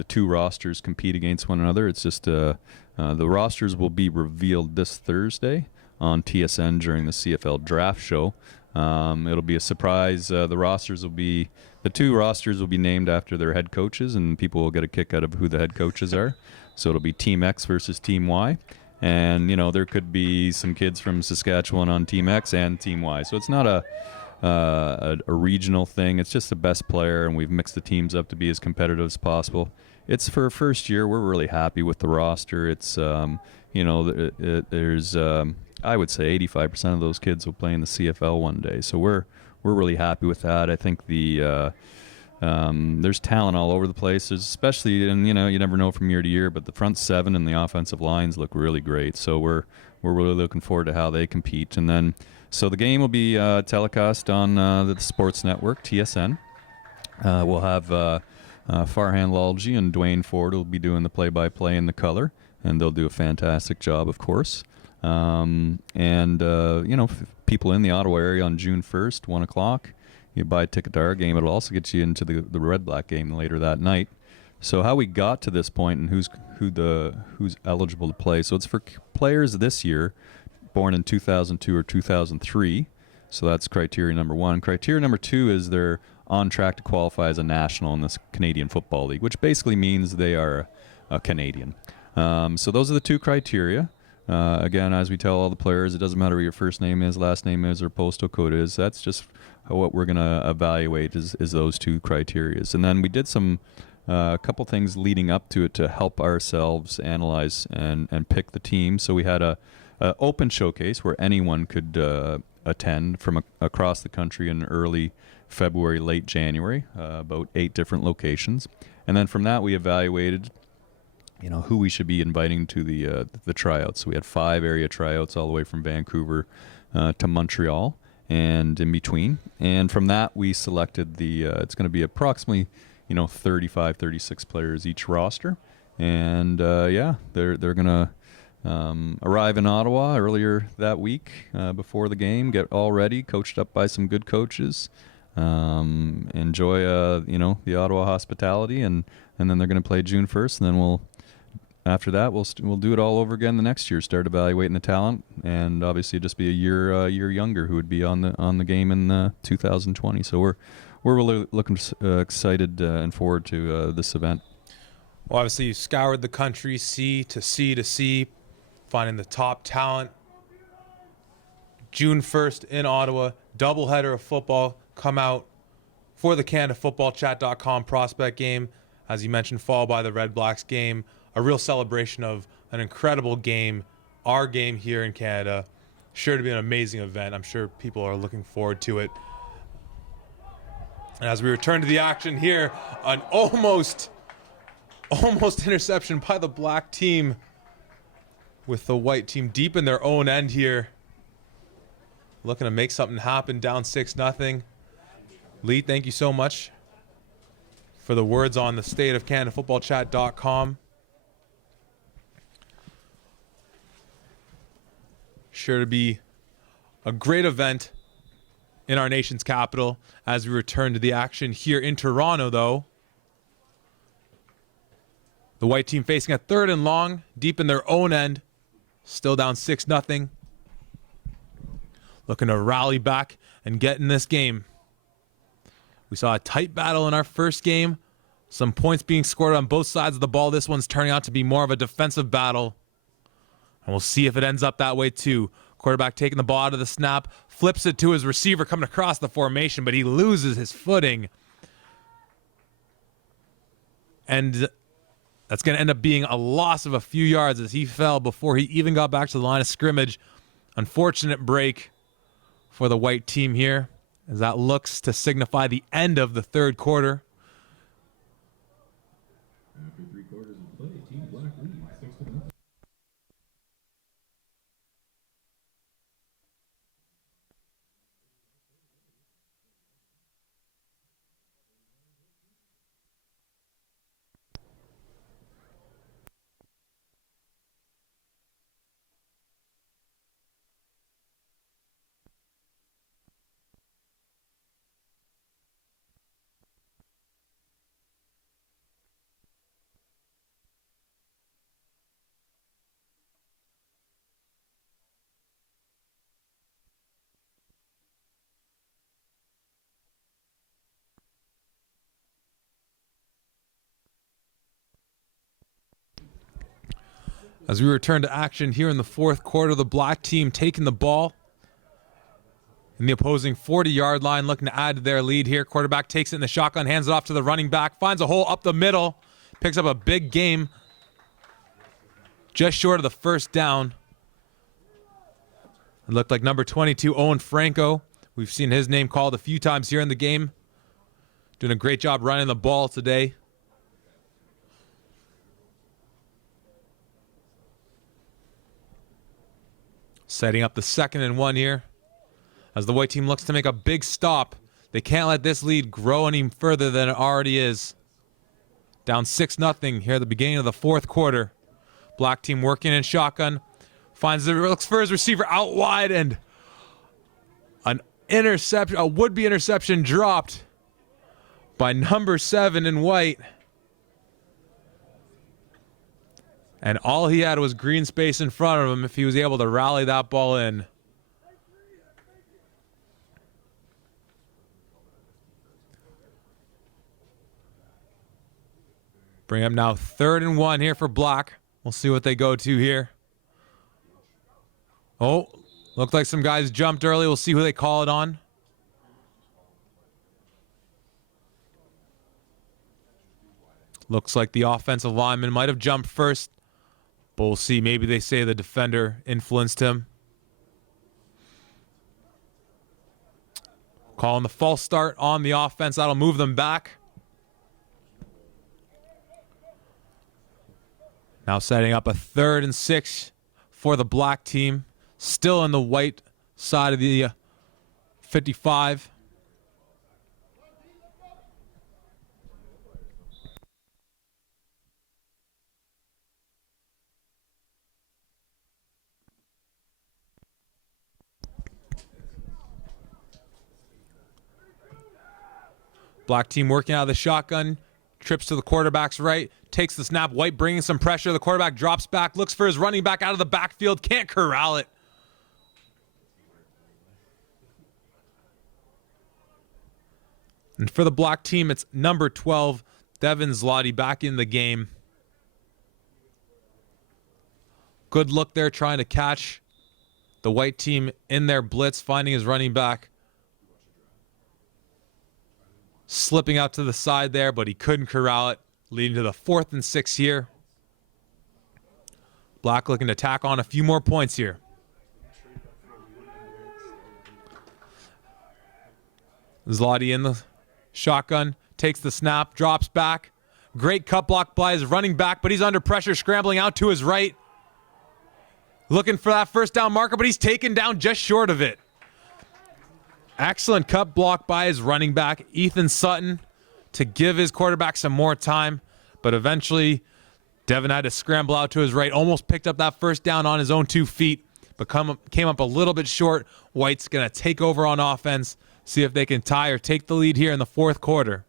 two rosters compete against one another. It's just the rosters will be revealed this Thursday on TSN during the CFL Draft Show. It'll be a surprise. The two rosters will be named after their head coaches, and people will get a kick out of who the head coaches are. So it'll be Team X versus Team Y. And, there could be some kids from Saskatchewan on Team X and Team Y. So it's not a regional thing. It's just the best player, and we've mixed the teams up to be as competitive as possible. It's for a first year. We're really happy with the roster. It's, there's, I would say 85% of those kids will play in the CFL one day. So we're really happy with that. I think there's talent all over the place. There's especially, and you never know from year to year, but the front seven and the offensive lines look really great. So we're really looking forward to how they compete. And then, so the game will be telecast on the Sports Network, TSN. We'll have Farhan Lalji and Dwayne Ford will be doing the play-by-play and the color, and they'll do a fantastic job, of course. People in the Ottawa area on June 1st, 1 o'clock, you buy a ticket to our game. It'll also get you into the Red-Black game later that night. So how we got to this point and who's eligible to play. So it's for players this year born in 2002 or 2003. So that's criteria number one. Criteria number two is they're on track to qualify as a national in this Canadian Football League, which basically means they are a Canadian. So those are the two criteria. Again, as we tell all the players, it doesn't matter what your first name is, last name is, or postal code is. That's just what we're going to evaluate is those two criteria. And then we did a couple things leading up to it to help ourselves analyze and pick the team. So we had a open showcase where anyone could attend from across the country in early February, late January, about 8 different locations. And then from that, we evaluated who we should be inviting to the tryouts. So we had 5 area tryouts all the way from Vancouver to Montreal and in between. And from that, we selected it's going to be approximately 35, 36 players each roster. And they're going to arrive in Ottawa earlier that week before the game, get all ready, coached up by some good coaches, enjoy the Ottawa hospitality, and then they're going to play June 1st, and then after that we'll do it all over again the next year, start evaluating the talent, and obviously just be a year younger who would be on the game in 2020. So we're really looking excited and forward to this event. Well, obviously you scoured the country, sea to sea, finding the top talent. June 1st in Ottawa, doubleheader of football come out for the CanadaFootballChat.com prospect game. As you mentioned, followed by the Red Blacks game. A real celebration of an incredible game, our game here in Canada. Sure to be an amazing event. I'm sure people are looking forward to it. And as we return to the action here, an almost interception by the black team, with the white team deep in their own end here, looking to make something happen, down 6-0. Lee, thank you so much for the words on the state of CanadaFootballChat.com. Sure to be a great event in our nation's capital as we return to the action here in Toronto, though. The white team facing a 3rd and long, deep in their own end, still down 6-0. looking to rally back and get in this game. We saw a tight battle in our first game. Some points being scored on both sides of the ball. This one's turning out to be more of a defensive battle. And we'll see if it ends up that way too. Quarterback taking the ball out of the snap, flips it to his receiver coming across the formation, but he loses his footing. And that's going to end up being a loss of a few yards as he fell before he even got back to the line of scrimmage. Unfortunate break for the white team here, as that looks to signify the end of the third quarter. After 3 quarters of play, Team Black leads 6-0. As we return to action here in the fourth quarter, the black team taking the ball in the opposing 40-yard line, looking to add to their lead here. Quarterback takes it in the shotgun, hands it off to the running back, finds a hole up the middle, picks up a big game, just short of the first down. It looked like number 22, Owen Franco. We've seen his name called a few times here in the game. Doing a great job running the ball today. Setting up the 2nd and 1 here. As the white team looks to make a big stop. They can't let this lead grow any further than it already is. Down 6-0 here at the beginning of the fourth quarter. Black team working in shotgun. Finds the looks for his receiver out wide, and an interception, a would-be interception dropped by number 7 in white. And all he had was green space in front of him if he was able to rally that ball in. Bring up now 3rd and 1 here for Black. We'll see what they go to here. Oh, looked like some guys jumped early. We'll see who they call it on. Looks like the offensive lineman might have jumped first. But we'll see. Maybe they say the defender influenced him. Calling the false start on the offense. That'll move them back. Now setting up a 3rd and 6 for the black team. Still on the white side of the 55. Black team working out of the shotgun, trips to the quarterback's right, takes the snap. White bringing some pressure. The quarterback drops back, looks for his running back out of the backfield, can't corral it. And for the black team, it's number 12, Devin Zloty, back in the game. Good look there trying to catch the white team in their blitz, finding his running back. Slipping out to the side there, but he couldn't corral it, leading to the 4th and 6 here. Black looking to tack on a few more points here. Zloty in the shotgun, takes the snap, drops back. Great cut block by his running back, but he's under pressure, scrambling out to his right. Looking for that first down marker, but he's taken down just short of it. Excellent cut block by his running back, Ethan Sutton, to give his quarterback some more time. But eventually, Devin had to scramble out to his right, almost picked up that first down on his own 2 feet, but came up a little bit short. White's going to take over on offense, see if they can tie or take the lead here in the fourth quarter.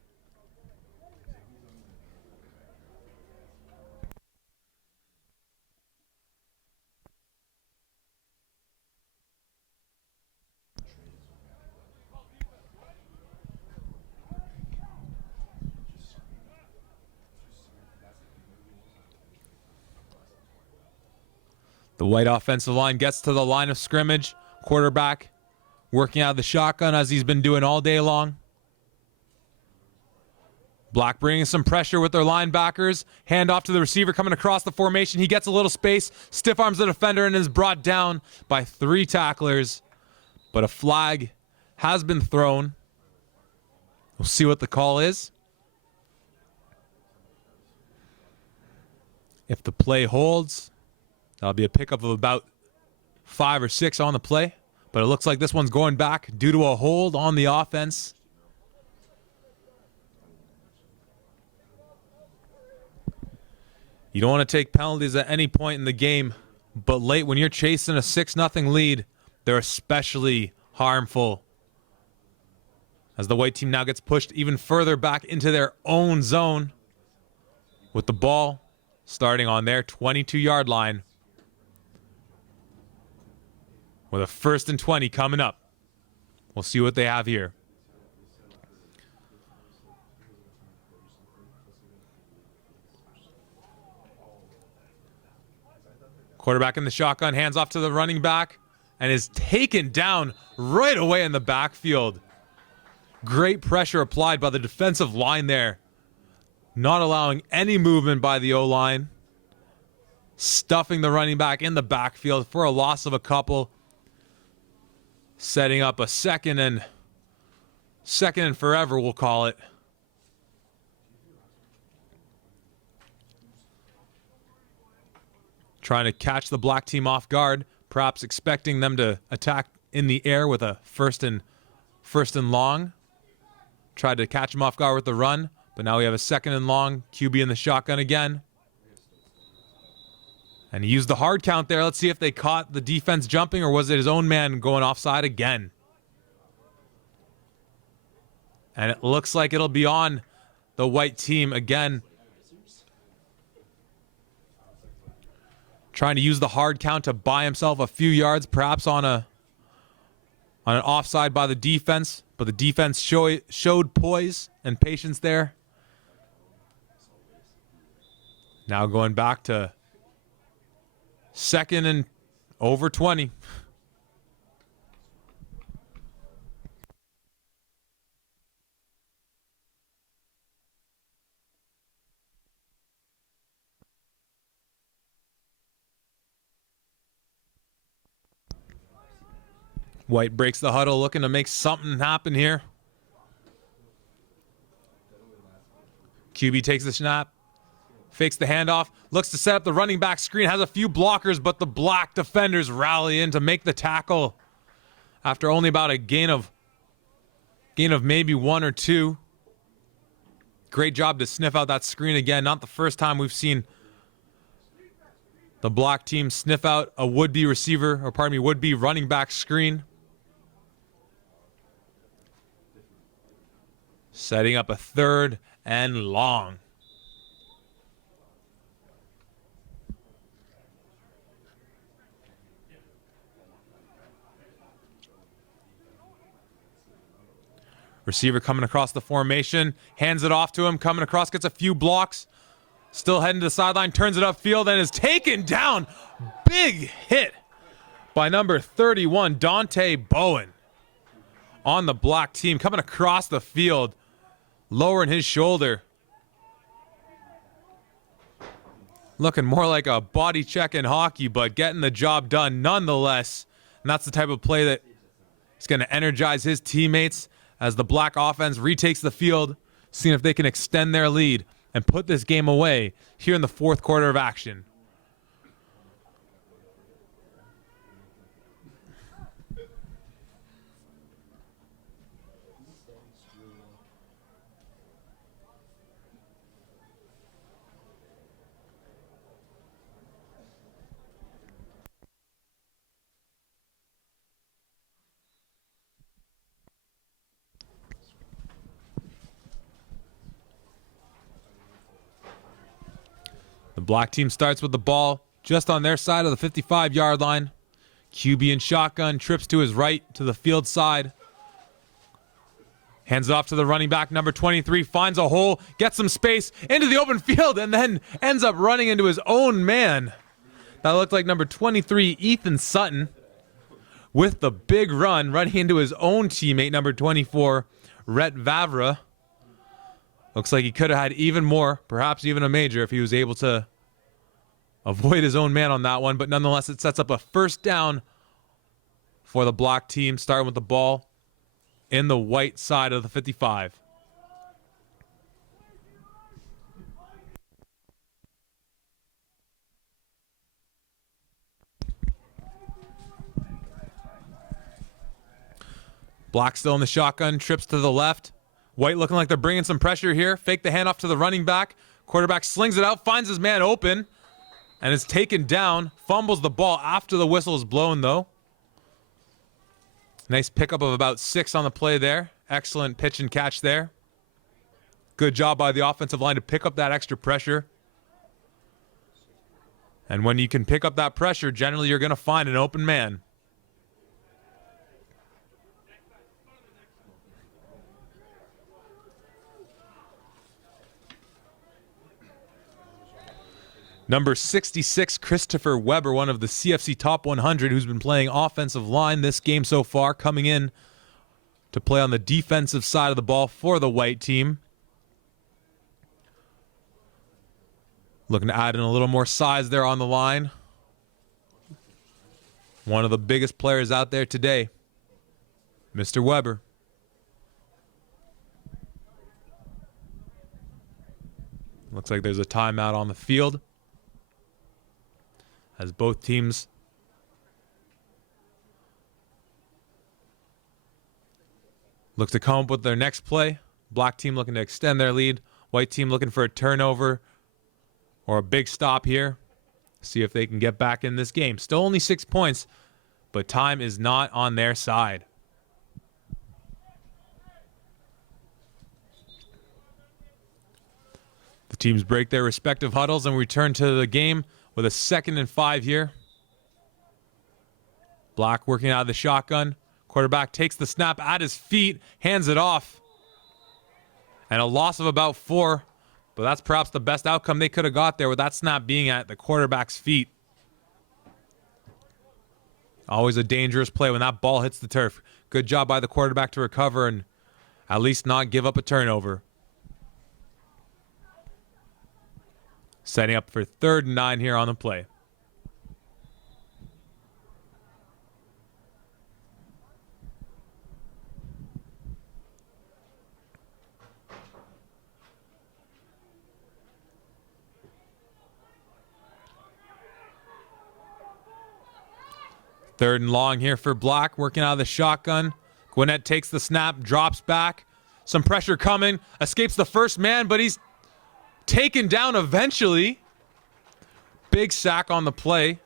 The white offensive line gets to the line of scrimmage. Quarterback working out of the shotgun as he's been doing all day long. Black bringing some pressure with their linebackers. Hand off to the receiver coming across the formation. He gets a little space, stiff arms the defender, and is brought down by 3 tacklers. But a flag has been thrown. We'll see what the call is. If the play holds, that'll be a pickup of about 5 or 6 on the play. But it looks like this one's going back due to a hold on the offense. You don't want to take penalties at any point in the game, but late when you're chasing a 6-0 lead, they're especially harmful. As the white team now gets pushed even further back into their own zone with the ball starting on their 22-yard line. With a 1st and 20 coming up. We'll see what they have here. Quarterback in the shotgun, hands off to the running back, and is taken down right away in the backfield. Great pressure applied by the defensive line there. Not allowing any movement by the O-line. Stuffing the running back in the backfield for a loss of a couple. Setting up a second and forever, we'll call it. Trying to catch the black team off guard, perhaps expecting them to attack in the air with a first and long. Tried to catch him off guard with the run, but now we have a 2nd and long. QB in the shotgun again. And he used the hard count there. Let's see if they caught the defense jumping, or was it his own man going offside again? And it looks like it'll be on the white team again. Trying to use the hard count to buy himself a few yards, perhaps on an offside by the defense. But the defense showed poise and patience there. Now going back to 2nd and over 20. White breaks the huddle, looking to make something happen here. QB takes the snap, fakes the handoff, looks to set up the running back screen, has a few blockers, but the black defenders rally in to make the tackle after only about a gain of maybe 1 or 2. Great job to sniff out that screen again. Not the first time we've seen the black team sniff out a would-be running back screen. Setting up a 3rd and long. Receiver coming across the formation, hands it off to him, coming across, gets a few blocks, still heading to the sideline, turns it upfield, and is taken down. Big hit by number 31, Dante Bowen, on the black team, coming across the field, lowering his shoulder. Looking more like a body check in hockey, but getting the job done nonetheless. And that's the type of play that is going to energize his teammates as the black offense retakes the field, seeing if they can extend their lead and put this game away here in the 4th quarter of action. The black team starts with the ball just on their side of the 55-yard line. QB in shotgun, trips to his right to the field side. Hands it off to the running back, number 23, finds a hole, gets some space into the open field, and then ends up running into his own man. That looked like number 23, Ethan Sutton, with the big run, running into his own teammate, number 24, Rhett Vavra. Looks like he could have had even more, perhaps even a major, if he was able to avoid his own man on that one. But nonetheless, it sets up a first down for the block team, starting with the ball in the white side of the 55. Black still in the shotgun, trips to the left. White looking like they're bringing some pressure here. Fake the handoff to the running back. Quarterback slings it out, finds his man open, and is taken down. Fumbles the ball after the whistle is blown, though. Nice pickup of about 6 on the play there. Excellent pitch and catch there. Good job by the offensive line to pick up that extra pressure. And when you can pick up that pressure, generally you're going to find an open man. Number 66, Christopher Weber, one of the CFC Top 100, who's been playing offensive line this game so far, coming in to play on the defensive side of the ball for the white team. Looking to add in a little more size there on the line. One of the biggest players out there today, Mr. Weber. Looks like there's a timeout on the field, as both teams look to come up with their next play. Black team looking to extend their lead. White team looking for a turnover or a big stop here. See if they can get back in this game. Still only 6 points, but time is not on their side. The teams break their respective huddles and return to the game with a 2nd and 5 here. Black working out of the shotgun. Quarterback takes the snap at his feet, hands it off. And a loss of about 4. But that's perhaps the best outcome they could have got there, with that snap being at the quarterback's feet. Always a dangerous play when that ball hits the turf. Good job by the quarterback to recover and at least not give up a turnover. Setting up for 3rd and 9 here on the play. Third and long here for Black, working out of the shotgun. Gwinnett takes the snap, drops back. Some pressure coming, escapes the first man, but he's taken down eventually. Big sack on the play.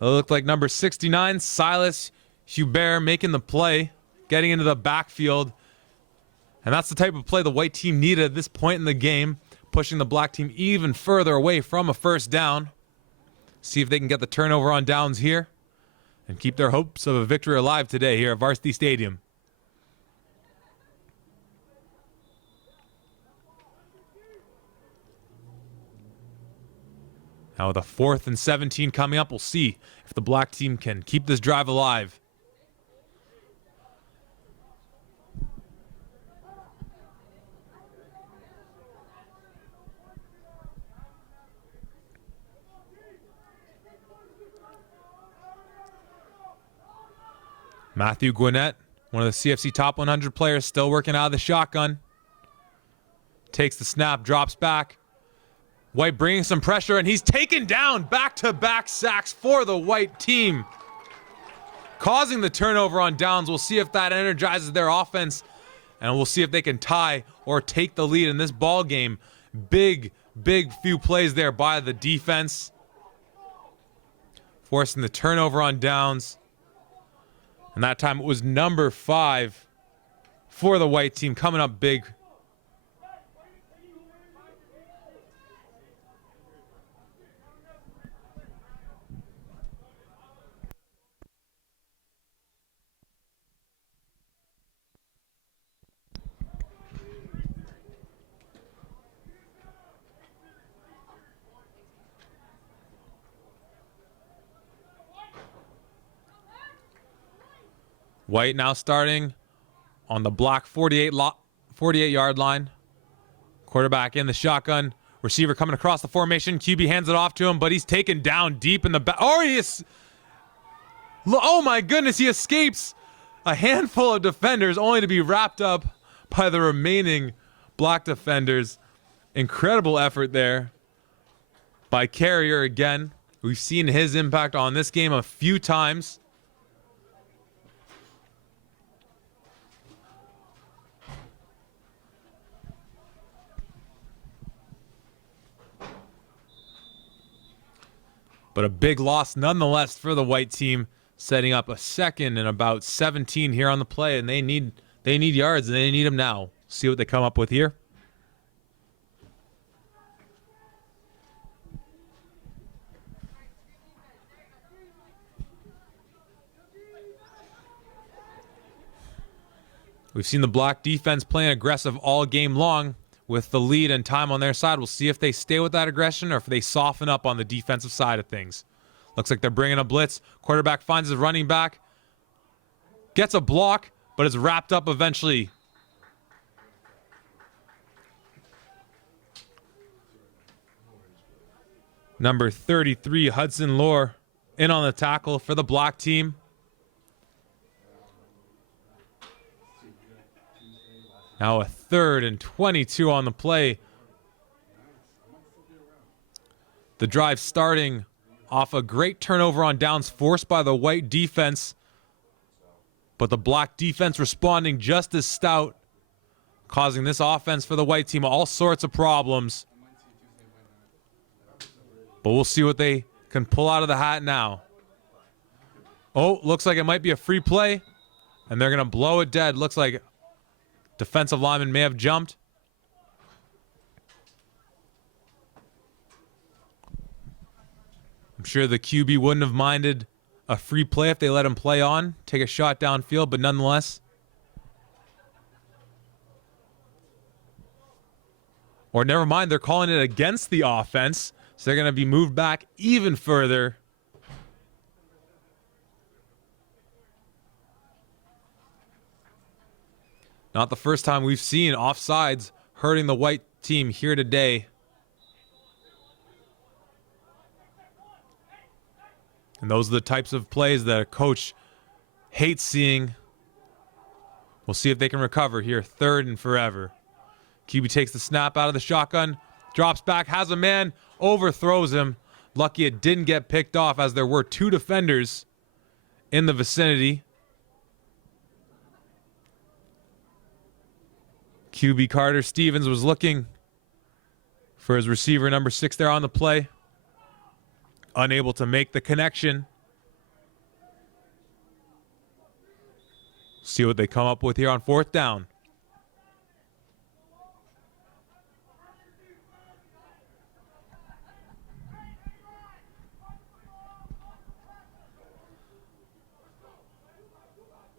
It looked like number 69, Silas Hubert, making the play, getting into the backfield. And that's the type of play the white team needed at this point in the game, pushing the black team even further away from a first down. See if they can get the turnover on downs here and keep their hopes of a victory alive today here at Varsity Stadium. Now with a 4th and 17 coming up, we'll see if the black team can keep this drive alive. Matthew Gwinnett, one of the CFC Top 100 players, still working out of the shotgun. Takes the snap, drops back. White bringing some pressure, and he's taken down. Back-to-back sacks for the white team, causing the turnover on downs. We'll see if that energizes their offense, and we'll see if they can tie or take the lead in this ball game. Big few plays there by the defense, forcing the turnover on downs. And that time it was number 5 for the white team, coming up big. White now starting on the block 48-yard line. Quarterback in the shotgun. Receiver coming across the formation. QB hands it off to him, but he's taken down deep in the back. Oh my goodness, he escapes a handful of defenders only to be wrapped up by the remaining block defenders. Incredible effort there by Carrier again. We've seen his impact on this game a few times. But a big loss nonetheless for the white team, setting up a second and about 17 here on the play, and they need yards, and they need them now. See what they come up with here. We've seen the block defense playing aggressive all game long with the lead and time on their side. We'll see if they stay with that aggression or if they soften up on the defensive side of things. Looks like they're bringing a blitz. Quarterback finds his running back. Gets a block, but is wrapped up eventually. Number 33, Hudson Lohr, in on the tackle for the block team. Now a 3rd and 22 on the play. The drive starting off a great turnover on downs forced by the white defense, but the block defense responding just as stout, causing this offense for the white team all sorts of problems. But we'll see what they can pull out of the hat now. Oh, looks like it might be a free play, and they're going to blow it dead. Looks like defensive lineman may have jumped. I'm sure the QB wouldn't have minded a free play if they let him play on, take a shot downfield, but nonetheless. Or never mind, they're calling it against the offense, so they're going to be moved back even further. Not the first time we've seen offsides hurting the white team here today. And those are the types of plays that a coach hates seeing. We'll see if they can recover here. 3rd and forever. QB takes the snap out of the shotgun, drops back, has a man, overthrows him. Lucky it didn't get picked off as there were 2 defenders in the vicinity. QB Carter Stevens was looking for his receiver, number 6 there on the play. Unable to make the connection. See what they come up with here on 4th down.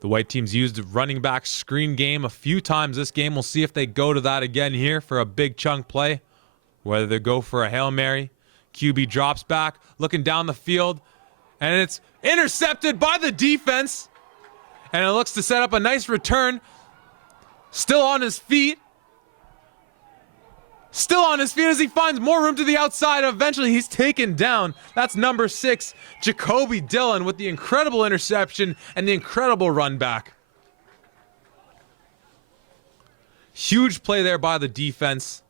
The white team's used running back screen game a few times this game. We'll see if they go to that again here for a big chunk play. Whether they go for a Hail Mary. QB drops back, looking down the field, and it's intercepted by the defense. And it looks to set up a nice return. Still on his feet. Still on his feet as he finds more room to the outside. Eventually, he's taken down. That's number 6, Jacoby Dillon, with the incredible interception and the incredible run back. Huge play there by the defense.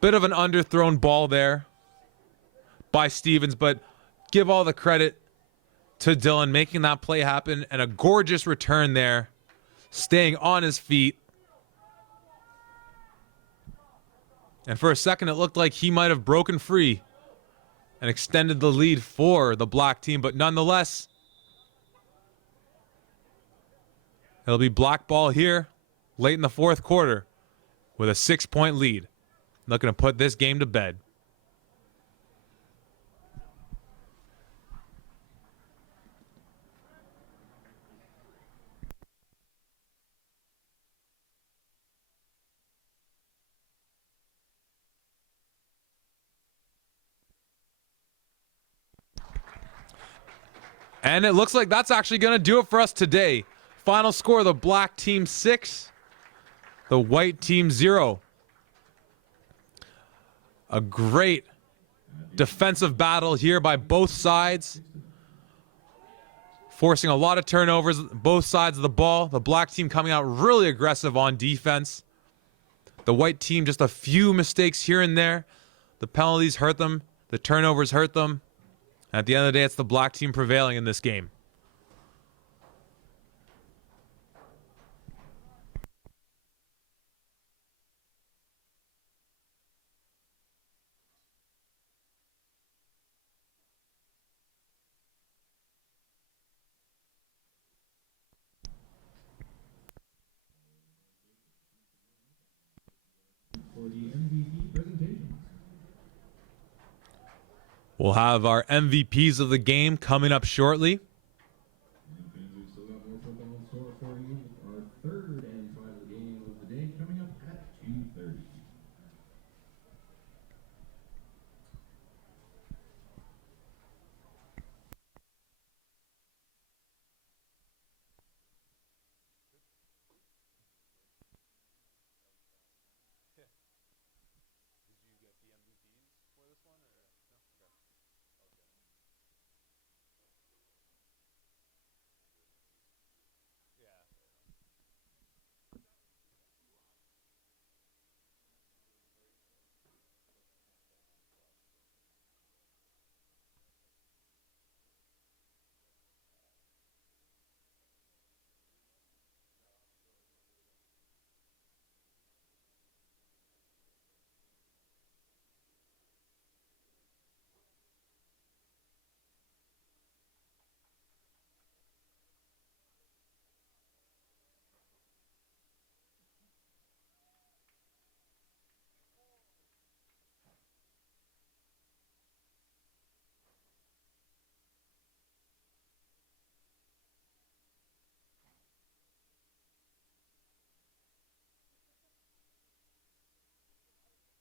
Bit of an underthrown ball there by Stevens, but give all the credit to Dillon making that play happen, and a gorgeous return there, staying on his feet. And for a second, it looked like he might have broken free and extended the lead for the black team, but nonetheless, it'll be black ball here late in the 4th quarter with a 6-point lead. Looking to put this game to bed. And it looks like that's actually going to do it for us today. Final score, the black team 6, the white team 0. A great defensive battle here by both sides, forcing a lot of turnovers, both sides of the ball. The black team coming out really aggressive on defense. The white team just a few mistakes here and there. The penalties hurt them. The turnovers hurt them. At the end of the day, it's the black team prevailing in this game. For the MVP presentations. We'll have our MVPs of the game coming up shortly.